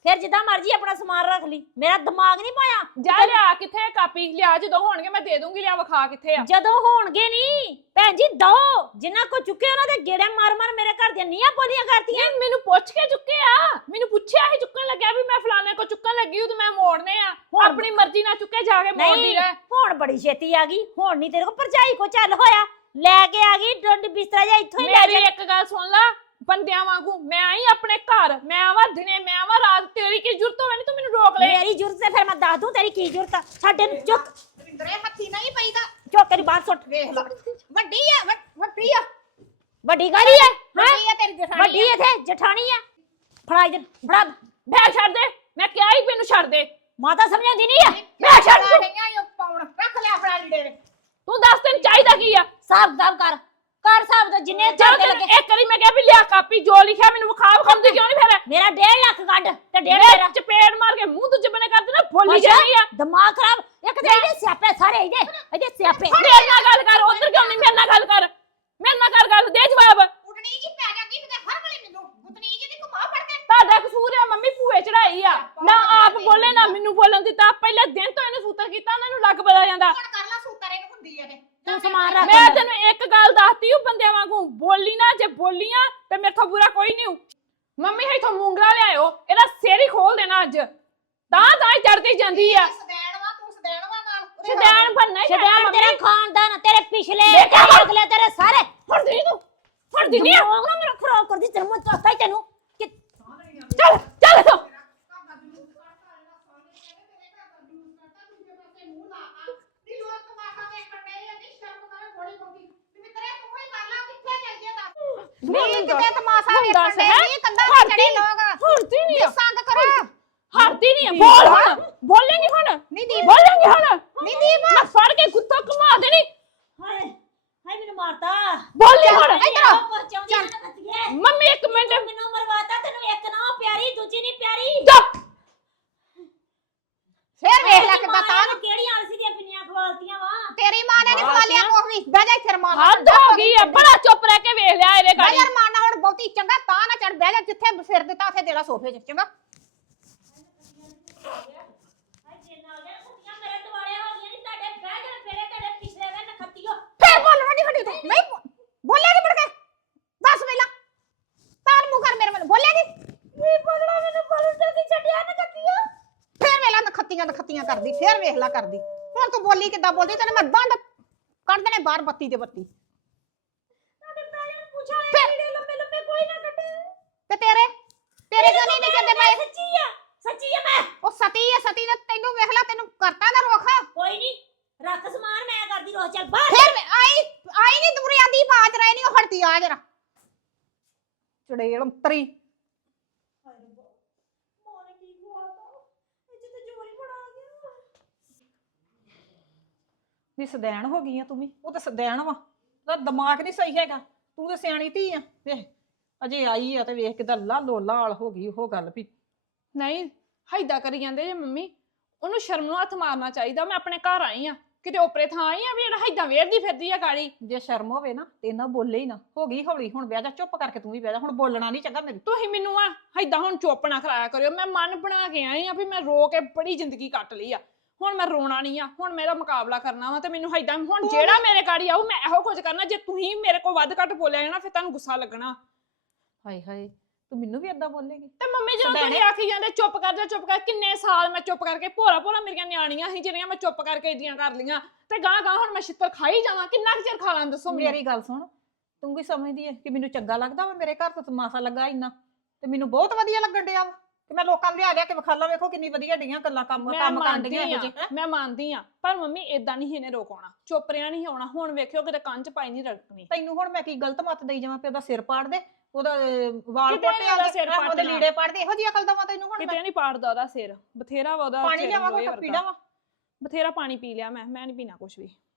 ਫਿਰ ਜਿੱਦਾਂ ਮਰਜ਼ੀ ਆਪਣਾ ਸਮਾਨ ਰੱਖ ਲਈ ਮੇਰਾ ਦਿਮਾਗ ਨਹੀਂ ਪਾਇਆ
ਜਾ ਲਿਆ ਕਿੱਥੇ ਕਾਪੀ ਲਿਆ ਜਦੋਂ ਹੋਣਗੇ ਮੈਂ ਦੇ ਦੂੰਗੀ ਲਿਆ ਵਿਖਾ ਕਿੱਥੇ ਆ
ਜਦੋਂ ਹੋਣਗੇ ਨਹੀਂ ਭੈਣ ਜੀ ਦੋ ਜਿੰਨਾ ਕੋ ਚੁੱਕੇ ਉਹਨਾਂ ਦੇ ਗੇੜੇ ਮਾਰ ਮਾਰ ਮੇਰੇ ਘਰ ਦੀਆਂ ਨੀਆਂ ਬੋਲੀਆਂ ਕਰਤੀਆਂ
ਇਹ ਮੈਨੂੰ ਪੁੱਛ ਕੇ ਚੁੱਕੇ ਆ ਮੈਨੂੰ ਪੁੱਛਿਆ ਹੀ ਚੁੱਕਣ ਲੱਗਿਆ ਵੀ ਮੈਂ ਫਲਾਣੇ ਕੋ ਚੁੱਕਣ ਲੱਗੀ ਹੂੰ ਤੇ ਮੈਂ ਮੋੜਨੇ ਆ ਆਪਣੀ ਮਰਜ਼ੀ ਨਾਲ ਚੁੱਕੇ ਜਾ ਕੇ ਮੋੜਦੀ
ਨਹੀਂ
ਰਹਿ
ਹੁਣ ਬੜੀ ਛੇਤੀ ਆ ਗਈ ਹੁਣ ਨਹੀਂ ਤੇਰੇ ਕੋ ਭਰਜਾਈ ਕੋ ਚੱਲ ਹੋਇਆ ਲੈ ਕੇ ਆ ਗਈ ਡੰਡ ਬਿਸਤਰਾ ਜਾ ਇੱਥੋਂ ਹੀ ਲੈ
ਮੇਰੀ
ਜਾ
ਇੱਕ ਗੱਲ ਸੁਣ ਲਾ ਬੰਦਿਆਂ ਵਾਂਗੂ ਮੈਂ ਆਈ ਆਪਣੇ ਘਰ ਮੈਂ ਆਵਾਂ ਦਿਨੇ ਮੈਂ ਆਵਾਂ ਰਾਤ ਤੇਰੀ ਕੀ ਜ਼ਰੂਰਤ ਹੋਵੇ ਨਹੀਂ ਤੂੰ ਮੈਨੂੰ ਰੋਕ ਲੈ
ਮੇਰੀ ਜ਼ਰੂਰਤ ਹੈ ਫਿਰ ਮੈਂ ਦੱਸ ਦੂੰ ਤੇਰੀ ਕੀ ਜ਼ਰੂਰਤ ਆ ਸਾਡੇ ਨੂੰ ਚੁੱਕ
ਰਵਿੰਦਰੇ ਹੱਥੀ ਨਹੀਂ ਪਈਦਾ
ਚੁੱਕ ਕਰੀ ਬਾਹਰ ਸੁੱਟ
ਵੇਖ ਲਾ ਵੱਡੀ ਆ ਵੱਡੀ ਆ
ਵੱਡੀ ਗਾੜੀ ਹੈ
ਵੱਡੀ ਆ ਤੇਰੀ ਜਠਾਣੀ
ਵੱਡੀ ਇੱਥੇ ਜਠਾਣੀ ਆ ਫੜਾ ਇਧਰ ਫੜਾ
ਮੈਂ ਛੱਡ ਦੇ ਮੈਂ ਕਿਹਾ ਹੀ ਮੈਨੂੰ ਛੱਡ ਦੇ
ਮਾਤਾ ਸਮਝਾਉਂਦੀ ਨਹੀਂ ਆ
ਮੈਂ ਛੱਡ ਗਈਆਂ ਪਾਉਣ ਰੱਖ ਲੈ ਆਪਣਾ ਲੀੜੇ
ਤੂੰ ਦੱਸ ਤੈਨੂੰ ਚਾਹੀਦਾ ਕੀ ਆ
ਸਾਬ ਕਰ ਸਾਬ ਦਾ ਜਿੰਨੇ
ਚਲ
ਚਾਹਤੇ ਲੱਗੇ
ਇੱਕ ਵਾਰੀ ਮੈਂ ਕਿਹਾ ਵੀ ਲਿਆ ਕਾਪੀ ਜੋ ਲਿਖਿਆ ਮੈਨੂੰ ਵਿਖਾਉਂਦੀ ਕਿਉਂ ਨਹੀਂ ਫਿਰ
ਮੇਰਾ 1.5 ਲੱਖ ਕੱਢ ਤੇ 1.5
ਮੇਰੇ
ਮੇਰਾ
ਚਪੇੜ ਮਾਰ ਕੇ ਮੂੰਹ ਦੂਜੇ ਬਨੇ ਕਰ ਦੇਣਾ ਬੋਲੀ
ਅੱਛਾ,
ਜਾਂਦੀ ਆ
ਦਿਮਾਗ ਖਰਾਬ ਇੱਕ ਤੇ ਇਹਦੇ ਸਿਆਪੇ ਸਾਰੇ ਇਹਦੇ ਸਿਆਪੇ
ਮੇਰੇ ਨਾਲ ਗੱਲ ਕਰ ਉਧਰ ਕਿਉਂ ਨਹੀਂ ਮੇਰੇ ਨਾਲ ਗੱਲ ਕਰ ਮੇਰੇ ਨਾਲ ਕਰ ਗੱਲ ਦੇ ਜਵਾਬ
ਉਡਣੀ ਜੀ ਪੈ ਜਾਂਦੀ ਤੇ ਹਰ ਵੇਲੇ ਮੈਨੂੰ ਗੁੱਤਨੀ ਜੀ ਦੀ ਘੁਮਾ ਫੜ ਕੇ
ਤੁਹਾਡਾ ਕਸੂਰ ਆ ਮੰਮੀ ਭੂਏ ਚੜਾਈ ਆ ਨਾ ਆਪ ਬੋਲੇ ਨਾ ਮੈਨੂੰ ਬੋਲਣ ਦਿੱਤਾ ਪਹਿਲੇ ਦਿਨ ਤੋਂ ਇਹਨੇ ਸੂਤਰ ਕੀਤਾ ਉਹਨਾਂ ਨੂੰ ਲੱਗ ਬੜਾ ਜਾਂਦਾ
ਹੁਣ ਕਰ ਲਾ ਸੂਤਰੇ ਨੂੰ ਹੁੰਦੀ ਆ ਤੇ
ਤੂੰ ਸਮਾਨ ਰੱਖ
ਮੈਂ
ਅੰਦਰ।
ਤੈਨੂੰ ਇੱਕ ਗੱਲ ਦੱਸਤੀ ਉਹ ਬੰਦਿਆਂ ਵਾਂਗੂ ਬੋਲੀ ਨਾ ਜੇ ਬੋਲੀਆਂ ਤੇ ਮੇਰੇ ਤੋਂ ਬੁਰਾ ਕੋਈ ਨਹੀਂ ਮੰਮੀ ਇੱਥੋਂ ਮੂੰਗਰਾ ਲਿਆਇਓ ਇਹਦਾ ਸਿਰ ਹੀ ਖੋਲ ਦੇਣਾ ਅੱਜ ਤਾਂ ਚੜਦੀ ਜਾਂਦੀ ਆ
ਤੂੰ ਸਦੈਣ ਵਾ ਨਾਲ
ਸ਼ੈਤਾਨ ਬਣਨਾ ਹੀ
ਸ਼ੈਤਾਨ ਤੇਰਾ ਖਾਨਦਾਨ ਤੇਰੇ ਪਿਛਲੇ
ਦੇਖਿਆ
ਤੇਰੇ ਅਗਲੇ ਤੇਰੇ ਸਾਰੇ
ਫੜਦੀ ਨੀ ਤੂੰ ਫੜਦੀ ਨਹੀਂ ਆ
ਦਿਮਾਗ ਨਾ ਮੇਰਾ ਖਰਾਬ ਕਰਦੀ ਤੈਨੂੰ ਮੈਂ ਦੱਸਦਾ ਹੀ ਤੈਨੂੰ ਕਿ
ਚੱਲ ਚੱਲ ਇੱਥੋਂ
ਨਹੀਂ ਕਿਤੇ ਤਮਾਸ਼ਾ
ਹੁੰਦਾ
ਵੇਖਣ ਦੇ
ਹੈ?
ਨਹੀਂ ਕੰਧਾਂ ਤੇ ਚੜੇ ਲੋਕ
ਹੜਦੀ ਨਹੀਂ ਆ
ਸੰਗ ਕਰੋ
ਹੜਦੀ ਨਹੀਂ ਆ ਬੋਲ ਹੁਣ ਬੋਲੇਂਗੀ ਹੁਣ
ਨਹੀਂ ਦੀਪ
ਬੋਲੇਂਗੀ ਹੁਣ
ਨਹੀਂ ਦੀਪ
ਮੈਂ ਫੜ ਕੇ ਗੁੱਤਾ ਘੁਮਾ ਦੇਣੀ
ਹਾਏ ਹਾਏ ਮੈਨੂੰ ਮਾਰਤਾ
ਬੋਲੀ ਹੁਣ
ਇੱਧਰ
ਮੰਮੀ ਇੱਕ ਮਿੰਟ
ਮੈਨੂੰ ਮਰਵਾਤਾ ਤੈਨੂੰ ਇੱਕ ਨਾ ਪਿਆਰੀ ਦੂਜੀ ਨਹੀਂ ਪਿਆਰੀ
ਚੁੱਪ
ਫੇਰ ਵੇਖ ਲੈ ਕਿੱਦਾਂ ਤਾਂ
ਕਿਹੜੀ ਆਲਸੀ ਦੀਆਂ ਪਿੰਨੀਆਂ ਖਵਾਲਤੀਆਂ ਵਾ
ਤੇਰੀ ਮਾਂ ਨੇ ਨਹੀਂ ਖਵਾ ਲਿਆ ਕੁਛ ਵੀ ਬਹਿ ਜਾ ਇੱਥੇ ਰਮਾਨ
ਹੱਦ ਹੋ ਗਈ ਆ ਬੜਾ ਚੁੱਪ ਰਹਿ ਕੇ ਵੇਖ ਲਿਆ ਇਹਦੇ
ਬਹਿ
ਗਾੜੀ
ਜਾ ਰਮਾਨ ਨਾਲ ਹੁਣ ਬਹੁਤੀ ਚੰਗਾ ਤਾਂ ਨਾ ਚੜ ਬਹਿ ਜਾ ਜਿੱਥੇ ਸਿਰ ਦਿੱਤਾ ਉੱਥੇ ਦੇਲਾ ਸੋਫੇ 'ਚ ਚੰਗਾ ਫੇਰ ਬੋਲਣਾ ਨਹੀਂ ਹੱਡੀ ਤੂੰ ਨਹੀਂ ਬੋਲਿਆ ਨਹੀਂ ਮੁੜ ਕੇ ਦੱਸ ਪਹਿਲਾਂ ਤਾਲ ਮੂੰਹ ਕਰ ਮੇਰੇ ਵੱਲ ਬੋਲਿਆ ਨਹੀਂ
ਨਹੀਂ ਬੋਲਣਾ ਮੈਨੂੰ ਬੋਲਣ ਤੇ ਕੀ ਛੱਡਿਆ ਨਾ ਕੱਤੀਓ
ਫੇਰ ਵੇਲਾ ਨਖੱਤੀਆਂ ਕਰਦੀ ਫੇਰ ਵੇਖ ਲਾ ਕਰਦੀ ਹੁਣ ਤੂੰ ਬੋਲੀ ਕਿੱਦਾਂ ਬੋਲਦੀ ਤੈਨੂੰ ਮੈਂ ਦੰਦ ਕੱਢ ਦੇਣੇ ਬਾਹਰ ਬੱਤੀ ਤੇ ਬੱਤੀ
ਸਾਡੇ ਪੈਰ ਪੁੱਛਾ ਜਿਹੜੇ ਲੰਮੇ ਲੰਮੇ ਕੋਈ ਨਾ ਕੱਢੇ
ਤੇ ਤੇਰੇ ਕਿਉਂ ਨਹੀਂ ਕਹਿੰਦੇ ਪਏ
ਸੱਚੀ ਆ ਮੈਂ
ਉਹ ਸਤੀ ਨੇ ਤੈਨੂੰ ਵੇਖ ਲਾ ਤੈਨੂੰ ਕਰਤਾ ਨਾ ਰੋਖ
ਕੋਈ ਨਹੀਂ ਰੱਖ ਸਮਾਨ ਮੈਂ ਕਰਦੀ ਰੋ ਚੱਲ ਬਾਹਰ
ਫੇਰ ਆਈ ਨਹੀਂ ਦੂਰੇ ਆਂਦੀ ਬਾਜ ਰਹੇ ਨਹੀਂ ਉਹ ਹਟਦੀ ਆ ਜਰਾ ਚੜੇਲ ਅੰਤਰੀ
ਮੋਨੇ ਕੀ ਖਵਾਤਾ ਇਹ ਤੇ ਜੋਰੀ ਬੜਾ ਆ ਗਿਆ
ਨੀ ਸਦੈਣ ਹੋ ਗਈ ਆ ਤੂੰ ਵੀ ਉਹ ਤਾਂ ਸਦੈਣ ਵਾ ਉਹਦਾ ਦਿਮਾਗ ਨਹੀਂ ਸਹੀ ਹੈਗਾ ਤੂੰ ਤਾਂ ਸਿਆਣੀ ਧੀ ਆ ਵੇਖ ਅਜੇ ਆਈ ਆ ਤੇ ਵੇਖ ਕਿਦਾਂ ਲਾਲੋ ਲਾਲ ਹੋ ਗਈ ਉਹ ਗੱਲ ਵੀ
ਨਹੀਂ ਹਾਈਦਾ ਕਰੀ ਜਾਂਦੇ ਜੇ ਮੰਮੀ ਉਹਨੂੰ ਸ਼ਰਮ ਨੂੰ ਹੱਥ ਮਾਰਨਾ ਚਾਹੀਦਾ ਮੈਂ ਆਪਣੇ ਘਰ ਆਈ ਆ ਕਿਤੇ ਓਪਰੇ ਥਾਂ ਆਈ ਆ ਵੀ ਜਿਹੜਾ ਹਾਈਦਾ ਵੇਰਦੀ ਫਿਰਦੀ ਆ ਗਾੜੀ
ਜੇ ਸ਼ਰਮ ਹੋਵੇ ਨਾ ਤੇ ਨਾ ਬੋਲੇ ਹੀ ਨਾ ਹੋ ਗਈ ਹੌਲੀ ਹੁਣ ਬਹਿ ਜਾ ਚੁੱਪ ਕਰਕੇ ਤੂੰ ਵੀ ਬਹਿ ਜਾ ਹੁਣ ਬੋਲਣਾ ਨਹੀਂ ਚੰਗਾ ਮੇਰੀ
ਤੁਸੀਂ ਮੈਨੂੰ ਆ ਹਾਈਦਾ ਹੁਣ ਚੁੱਪ ਨਾ ਕਰਾਇਆ ਕਰਿਓ ਮੈਂ ਮਨ ਬਣਾ ਕੇ ਆਈ ਆ ਵੀ ਮੈਂ ਰੋ ਕੇ ਬੜੀ ਜ਼ਿੰਦਗੀ ਕੱਟ ਲਈ ਆ ਹੁਣ ਮੈਂ ਰੋਣਾ ਨਹੀਂ ਆ ਹੁਣ ਮੇਰਾ ਮੁਕਾਬਲਾ ਕਰਨਾ ਵਾ ਤੇ ਮੈਨੂੰ ਹਾਈਦਾ ਹੁਣ ਜਿਹੜਾ ਮੇਰੇ ਗਾੜੀ ਆਊ ਮੈਂ ਇਹੋ ਕੁਝ ਕਰਨਾ ਜੇ ਤੁਸੀਂ ਮੇਰੇ ਕੋਲ ਵੱਧ ਘੱਟ ਬੋਲਿਆ ਨਾ ਫਿਰ ਤੁਹਾਨੂੰ ਗੁੱਸਾ ਲੱਗਣਾ
ਹਾਏ ਹਾਏ ਤੂੰ ਮੈਨੂੰ ਵੀ ਏਦਾਂ ਬੋਲੇਗੀ
ਤੇ ਮੰਮੀ ਜਦੋਂ ਤੁਸੀਂ ਆਖੀ ਜਾਂਦੇ ਚੁੱਪ ਕਰ ਜਾ ਚੁੱਪ ਕਰ ਕਿੰਨੇ ਸਾਲ ਮੈਂ ਚੁੱਪ ਕਰਕੇ ਭੋਰਾ ਮੇਰੀਆਂ ਨਿਆਣੀਆਂ ਸੀ ਜਿਹੜੀਆਂ ਮੈਂ ਚੁੱਪ ਕਰਕੇ ਇਦੀਆਂ ਕਰ ਲੀਆਂ ਤੇ ਗਾਂ ਹੁਣ ਮੈਂ ਛਿੱਤਰ ਖਾਈ ਜਾਵਾਂ ਕਿੰਨਾ ਕੁ ਚਿਰ ਖਾ ਲਾਂ ਦੱਸੋ ਮੈਨੂੰ
ਮੇਰੀ ਗੱਲ ਸੁਣ ਤੂੰ ਕੀ ਸਮਝਦੀ ਹੈ ਕਿ ਮੈਨੂੰ ਚੰਗਾ ਲੱਗਦਾ ਵਾ ਮੇਰੇ ਘਰ ਤੋਂ ਤਮਾਸ਼ਾ ਲੱਗਾ ਇੰਨਾ ਤੇ ਮੈਨੂੰ ਬਹੁਤ ਵਧੀਆ ਲੱਗਣ ਡਿਆ ਵਾ ਕਿ ਮੈਂ ਲੋਕਾਂ ਨੂੰ ਲਿਆ ਕੇ ਵਿਖਾਲਾ ਵੇਖੋ ਕਿੰਨੀ ਵਧੀਆ ਡੀਆਂ ਗੱਲਾਂ ਕੰਮ ਕਰਨ ਡੀਆਂ ਇਹੋ ਜਿਹੇ
ਮੈਂ ਮੰਨਦੀ ਆ ਪਰ ਮੰਮੀ ਇਦਾਂ ਨਹੀਂ ਇਹਨੇ ਰੋਕਣਾ ਚੁੱਪ ਰਿਆ ਨਹੀਂ ਹੋਣਾ ਹੁਣ ਵੇਖਿਓ ਕਿਤੇ ਕੰਨ ਚ ਪਾਈ ਨਹੀਂ ਰੜਕਣੀ
ਤੈਨੂੰ ਹੁਣ ਮੈਂ ਕੀ ਗਲਤ ਮੱਤ ਦੇਈ ਜਾਵਾਂ ਕਿ ਉਹਦਾ ਸਿਰ ਪਾੜ ਦੇ ਉਹਦਾ ਵਾਲ
ਕਿਤੇ ਨੀ ਉਹਦਾ ਸਿਰ
ਉਹਦੇ
ਪਾੜਨਾ।
ਲੀੜੇ ਪਾੜ ਦੇ ਇਹੋ ਜਿਹੀ ਅਕਲ ਦਵਾਂ ਤੈਨੂੰ ਹੁਣ ਮੈਂ
ਕਿਤੇ ਨਹੀਂ ਪਾੜਦਾ ਉਹਦਾ ਸਿਰ ਬਥੇਰਾ ਵਾ ਉਹਦਾ
ਪਾਣੀ
ਸਿਰ
ਲਿਆਵਾਂ
ਲੋਹੇ
ਕੋਈ
ਵਰਗਾ।
ਪੀੜਾ ਵਾ
ਬਥੇਰਾ ਪਾਣੀ ਪੀ ਲਿਆ ਮੈਂ ਨਹੀਂ ਪੀਣਾ ਕੁਝ ਵੀ